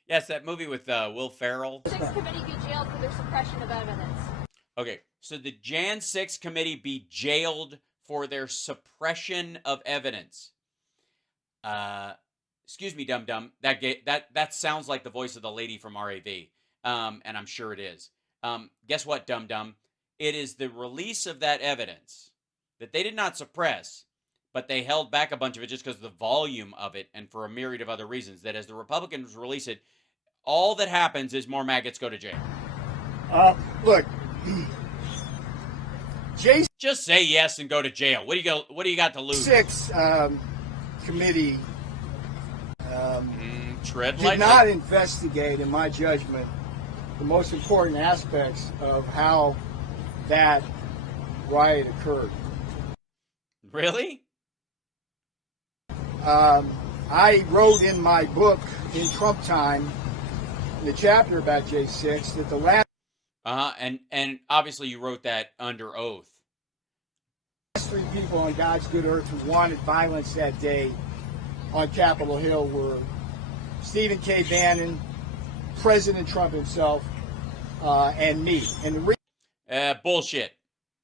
Yes, that movie with Will Ferrell. 6th committee be jailed for their suppression of evidence. Okay, so the Jan 6 committee be jailed for their suppression of evidence. Excuse me, dum-dum. That sounds like the voice of the lady from RAV, and I'm sure it is. Guess what, dum-dum? It is the release of that evidence that they did not suppress, but they held back a bunch of it just because of the volume of it and for a myriad of other reasons, that as the Republicans release it, all that happens is more maggots go to jail. Look. Just say yes and go to jail. What do you got to lose? 6 committee did not investigate, in my judgment, the most important aspects of how that riot occurred. Really? I wrote in my book, In Trump Time, in the chapter about J6, that the last... And obviously you wrote that under oath. last 3 people on God's good earth who wanted violence that day on Capitol Hill were Stephen K. Bannon, President Trump himself, and me. And Bullshit.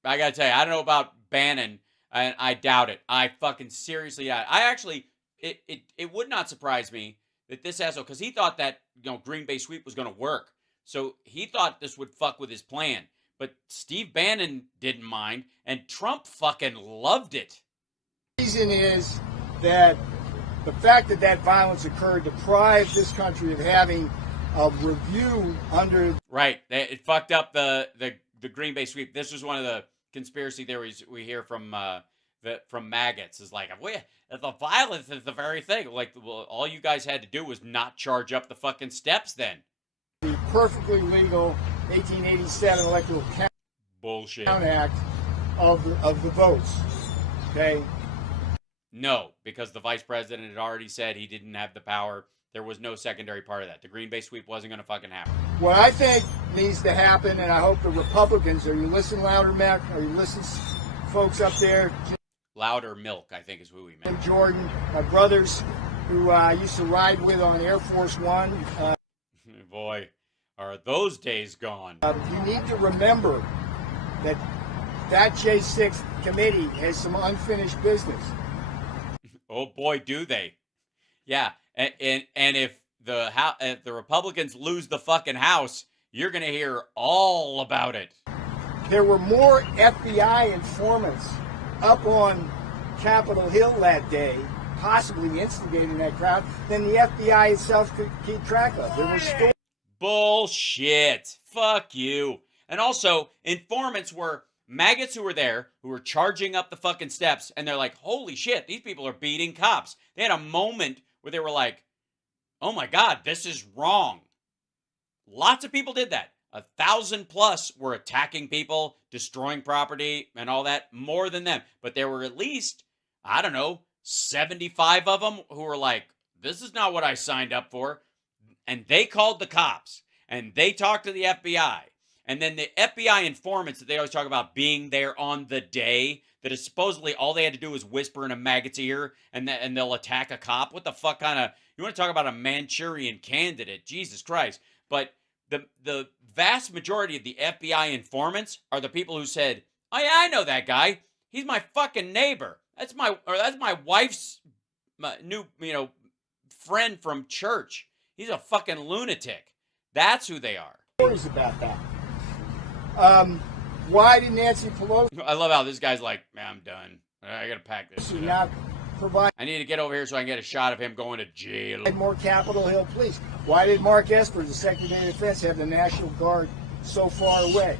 I gotta tell you, I don't know about Bannon, and I doubt it. I fucking seriously doubt it. I actually, it would not surprise me that this asshole, because he thought that, Green Bay sweep was going to work. So he thought this would fuck with his plan. But Steve Bannon didn't mind, and Trump fucking loved it. The reason is that the fact that that violence occurred deprived this country of having a review under... Right. It fucked up the Green Bay sweep. This was one of the conspiracy theories we hear from maggots. Is like, the violence is the very thing. Like, well, all you guys had to do was not charge up the fucking steps then. The perfectly legal 1887 Electoral Count Act of the votes. Okay? No, because the vice president had already said he didn't have the power. There was no secondary part of that. The Green Bay sweep wasn't going to fucking happen. What I think needs to happen, and I hope the Republicans, are you listening louder, Mac? Are you listening, folks up there? Louder Milk, I think is who we meant. Jordan, my brothers who I used to ride with on Air Force One. Boy, are those days gone. You need to remember that J6 committee has some unfinished business. Oh boy, do they. Yeah, and if the Republicans lose the fucking House, you're going to hear all about it. There were more FBI informants up on Capitol Hill that day, possibly instigating that crowd, than the FBI itself could keep track of. There were stories. Bullshit. Fuck you. And also, informants were maggots who were there, who were charging up the fucking steps, and they're like, holy shit, these people are beating cops. They had a moment where they were like, oh my God, this is wrong. Lots of people did that. 1,000 plus were attacking people, destroying property, and all that, more than them. But there were at least, I don't know, 75 of them who were like, this is not what I signed up for. And they called the cops, and they talked to the FBI. And then the FBI informants that they always talk about being there on the day, that is supposedly all they had to do was whisper in a maggot's ear, and they'll attack a cop. What the fuck kind of, you want to talk about a Manchurian candidate? Jesus Christ. But the vast majority of the FBI informants are the people who said, oh yeah, I know that guy. He's my fucking neighbor. That's my wife's new, friend from church. He's a fucking lunatic. That's who they are. Stories about that. Why did Nancy Pelosi? I love how this guy's like, man, I'm done. I gotta pack this shit up. I need to get over here so I can get a shot of him going to jail. More Capitol Hill police. Why did Mark Esper, the Secretary of Defense, have the National Guard so far away?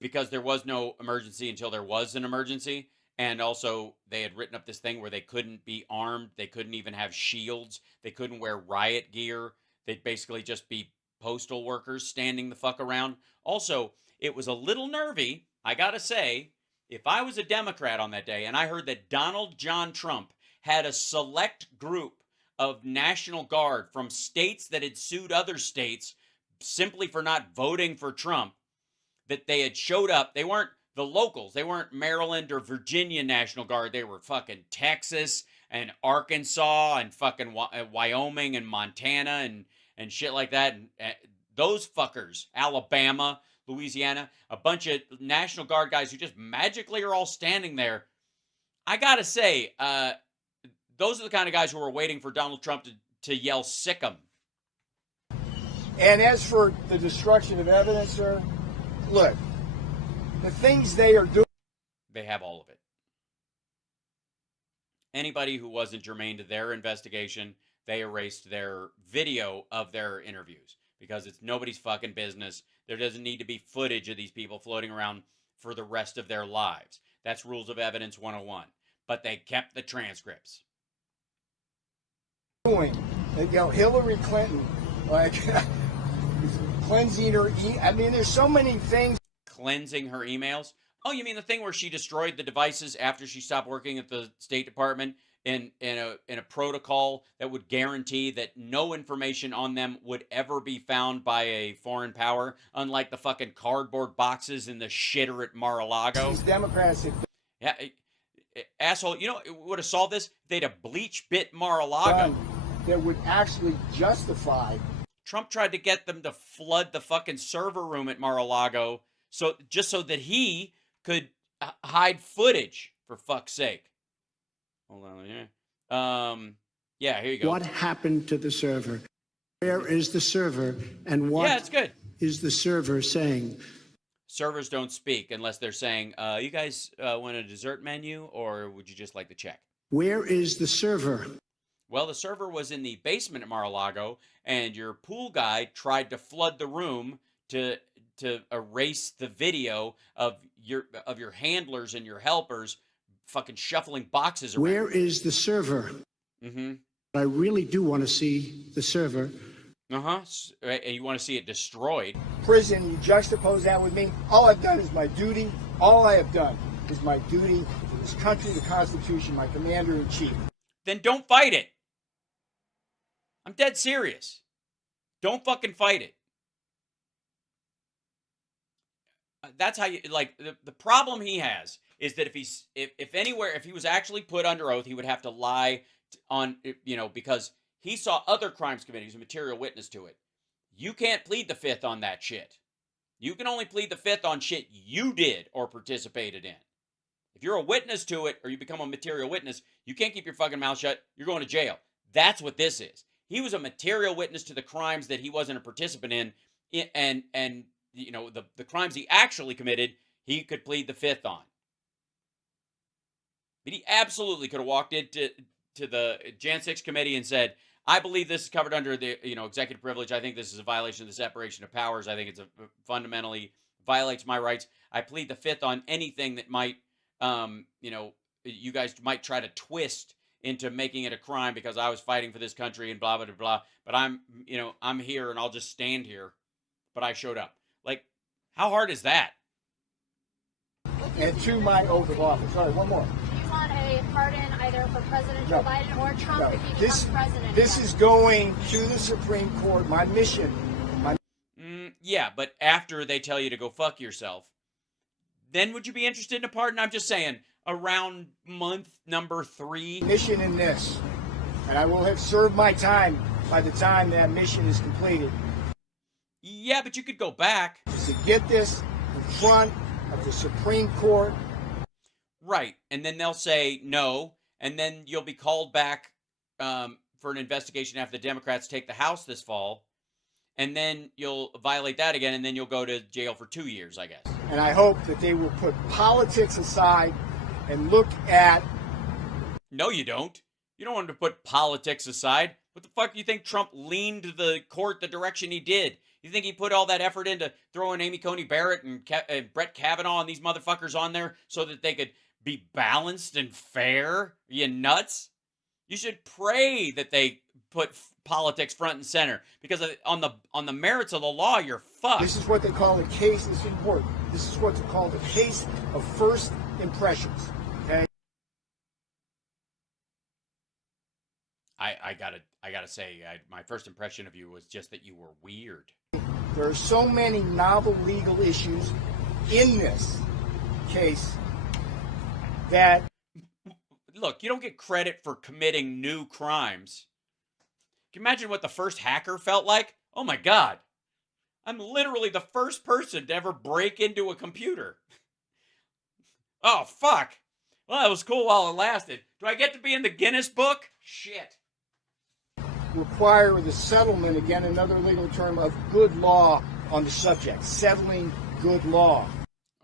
Because there was no emergency until there was an emergency. And also, they had written up this thing where they couldn't be armed. They couldn't even have shields. They couldn't wear riot gear. They'd basically just be postal workers standing the fuck around. Also, it was a little nervy, I gotta say, if I was a Democrat on that day and I heard that Donald John Trump had a select group of National Guard from states that had sued other states simply for not voting for Trump, that they had showed up. They weren't the locals. They weren't Maryland or Virginia National Guard. They were fucking Texas and Arkansas and fucking Wyoming and Montana and shit like that. And those fuckers, Alabama, Louisiana, a bunch of National Guard guys who just magically are all standing there. I gotta say, those are the kind of guys who are waiting for Donald Trump to yell "sick 'em." And as for the destruction of evidence, sir, look, the things they are doing. They have all of it. Anybody who wasn't germane to their investigation, they erased their video of their interviews because it's nobody's fucking business. There doesn't need to be footage of these people floating around for the rest of their lives. That's Rules of Evidence 101. But they kept the transcripts. Hillary Clinton, like cleansing her. I mean, there's so many things. Cleansing her emails? Oh, you mean the thing where she destroyed the devices after she stopped working at the State Department in a protocol that would guarantee that no information on them would ever be found by a foreign power, unlike the fucking cardboard boxes in the shitter at Mar-a-Lago? These Democrats have yeah, asshole, it would have solved this? They'd have bleach bit Mar-a-Lago. That would actually justify. Trump tried to get them to flood the fucking server room at Mar-a-Lago so that he could hide footage, for fuck's sake. Hold on here. Yeah, here you go. What happened to the server? Where is the server? And what it's good. Is the server saying? Servers don't speak unless they're saying, you guys want a dessert menu or would you just like the check? Where is the server? Well, the server was in the basement at Mar-a-Lago, and your pool guy tried to flood the room to erase the video of your handlers and your helpers fucking shuffling boxes around. Where is the server? Mm-hmm. I really do want to see the server. Uh-huh. And you want to see it destroyed. Prison, you juxtapose that with me. All I've done is my duty. All I have done is my duty to this country, the Constitution, my commander-in-chief. Then don't fight it. I'm dead serious. Don't fucking fight it. That's how you, like, the problem he has is that if he was actually put under oath, he would have to lie on, because he saw other crimes committed. He's a material witness to it. You can't plead the fifth on that shit. You can only plead the fifth on shit you did or participated in. If you're a witness to it or you become a material witness, you can't keep your fucking mouth shut. You're going to jail. That's what this is. He was a material witness to the crimes that he wasn't a participant in, and you know, the crimes he actually committed, he could plead the fifth on. But he absolutely could have walked into the Jan 6 committee and said, I believe this is covered under the, you know, executive privilege. I think this is a violation of the separation of powers. I think it's fundamentally violates my rights. I plead the fifth on anything that might, you know, you guys might try to twist into making it a crime because I was fighting for this country and blah, blah, blah, blah. But I'm, you know, I'm here and I'll just stand here. But I showed up. Like, how hard is that? And to my oath of office. Sorry, one more. Do you want a pardon either for President Joe Biden or Trump if he becomes president? This is going to the Supreme Court. My mission. Yeah, but after they tell you to go fuck yourself, then would you be interested in a pardon? I'm just saying, around month number 3. Mission in this, and I will have served my time by the time that mission is completed. Yeah, but you could go back. To get this in front of the Supreme Court. Right, and then they'll say no, and then you'll be called back for an investigation after the Democrats take the House this fall, and then you'll violate that again, and then you'll go to jail for 2 years, I guess. And I hope that they will put politics aside and look at... No, you don't. You don't want them to put politics aside. What the fuck do you think Trump leaned the court the direction he did? You think he put all that effort into throwing Amy Coney Barrett and Brett Kavanaugh and these motherfuckers on there so that they could be balanced and fair? Are you nuts? You should pray that they put politics front and center, because on the merits of the law, you're fucked. This is what they call a case. This is important. This is what's called a case of first impressions. Okay. I gotta say, my first impression of you was just that you were weird. There are so many novel legal issues in this case that... Look, you don't get credit for committing new crimes. Can you imagine what the first hacker felt like? Oh my God. I'm literally the first person to ever break into a computer. Oh, fuck. Well, that was cool while it lasted. Do I get to be in the Guinness book? Shit. Require the settlement, again, another legal term, of good law on the subject. Settling good law.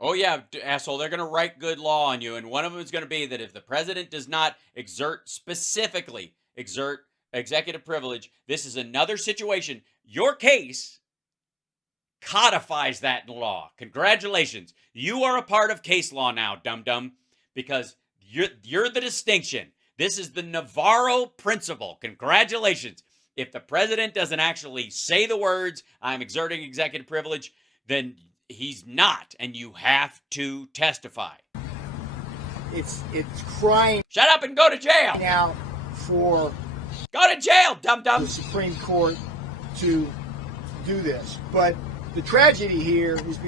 Oh, yeah, asshole. They're going to write good law on you. And one of them is going to be that if the president does not specifically exert executive privilege, this is another situation. Your case codifies that in law. Congratulations. You are a part of case law now, dum-dum, because you're the distinction. This is the Navarro principle. Congratulations. If the president doesn't actually say the words, I'm exerting executive privilege, then he's not, and you have to testify. It's crying... Shut up and go to jail! ...now for... Go to jail, dum-dum! ...the Supreme Court to do this. But the tragedy here is...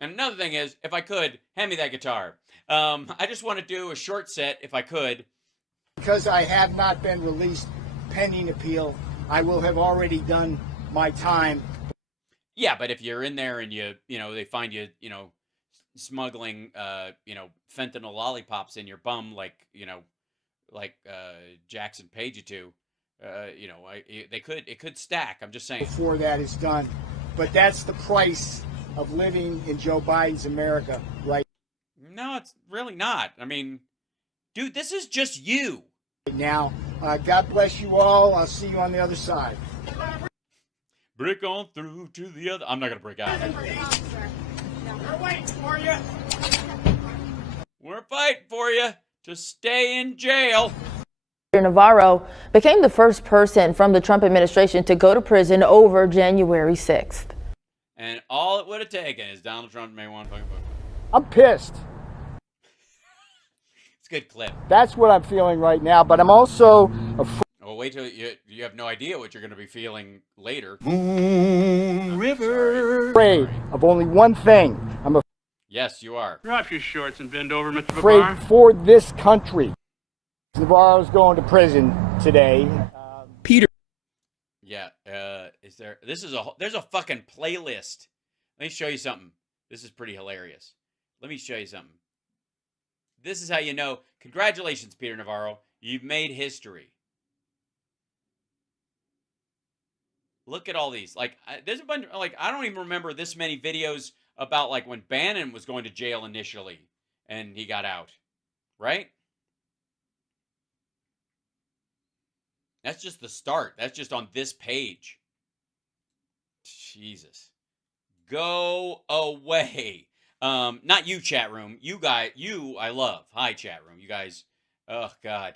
And another thing is, if I could, hand me that guitar. I just want to do a short set, if I could. Because I have not been released pending appeal, I will have already done my time. Yeah, but if you're in there and you know, they find you, you know, smuggling, you know, fentanyl lollipops in your bum, like, you know, like Jackson paid you to, you know, it could stack. I'm just saying. Before that is done, but that's the price of living in Joe Biden's America, right? No, it's really not. I mean, dude, this is just you. Now, God bless you all. I'll see you on the other side. Break on through to the other. I'm not going to break out. We're waiting for you. We're fighting for you to stay in jail. Navarro became the first person from the Trump administration to go to prison over January 6th. And all it would have taken is Donald Trump may want fucking book. I'm pissed. It's a good clip. That's what I'm feeling right now, but I'm also afraid. Oh, wait till you have no idea what you're going to be feeling later. Moon River. Afraid of only one thing. I'm Yes, you are. Drop your shorts and bend over, Mr. afraid Babar. for this country. Navarro's going to prison today. Yeah. There's a fucking playlist. Let me show you something. This is pretty hilarious. Let me show you something. this is how you know. Congratulations, Peter Navarro. You've made history. Look at all these. Like, there's a bunch, like, I don't even remember this many videos about, like, when Bannon was going to jail initially and he got out. Right? That's just the start. That's just on this page. Jesus. Go away. Not you, chat room. You guys, I love. Hi, chat room. You guys, oh, God.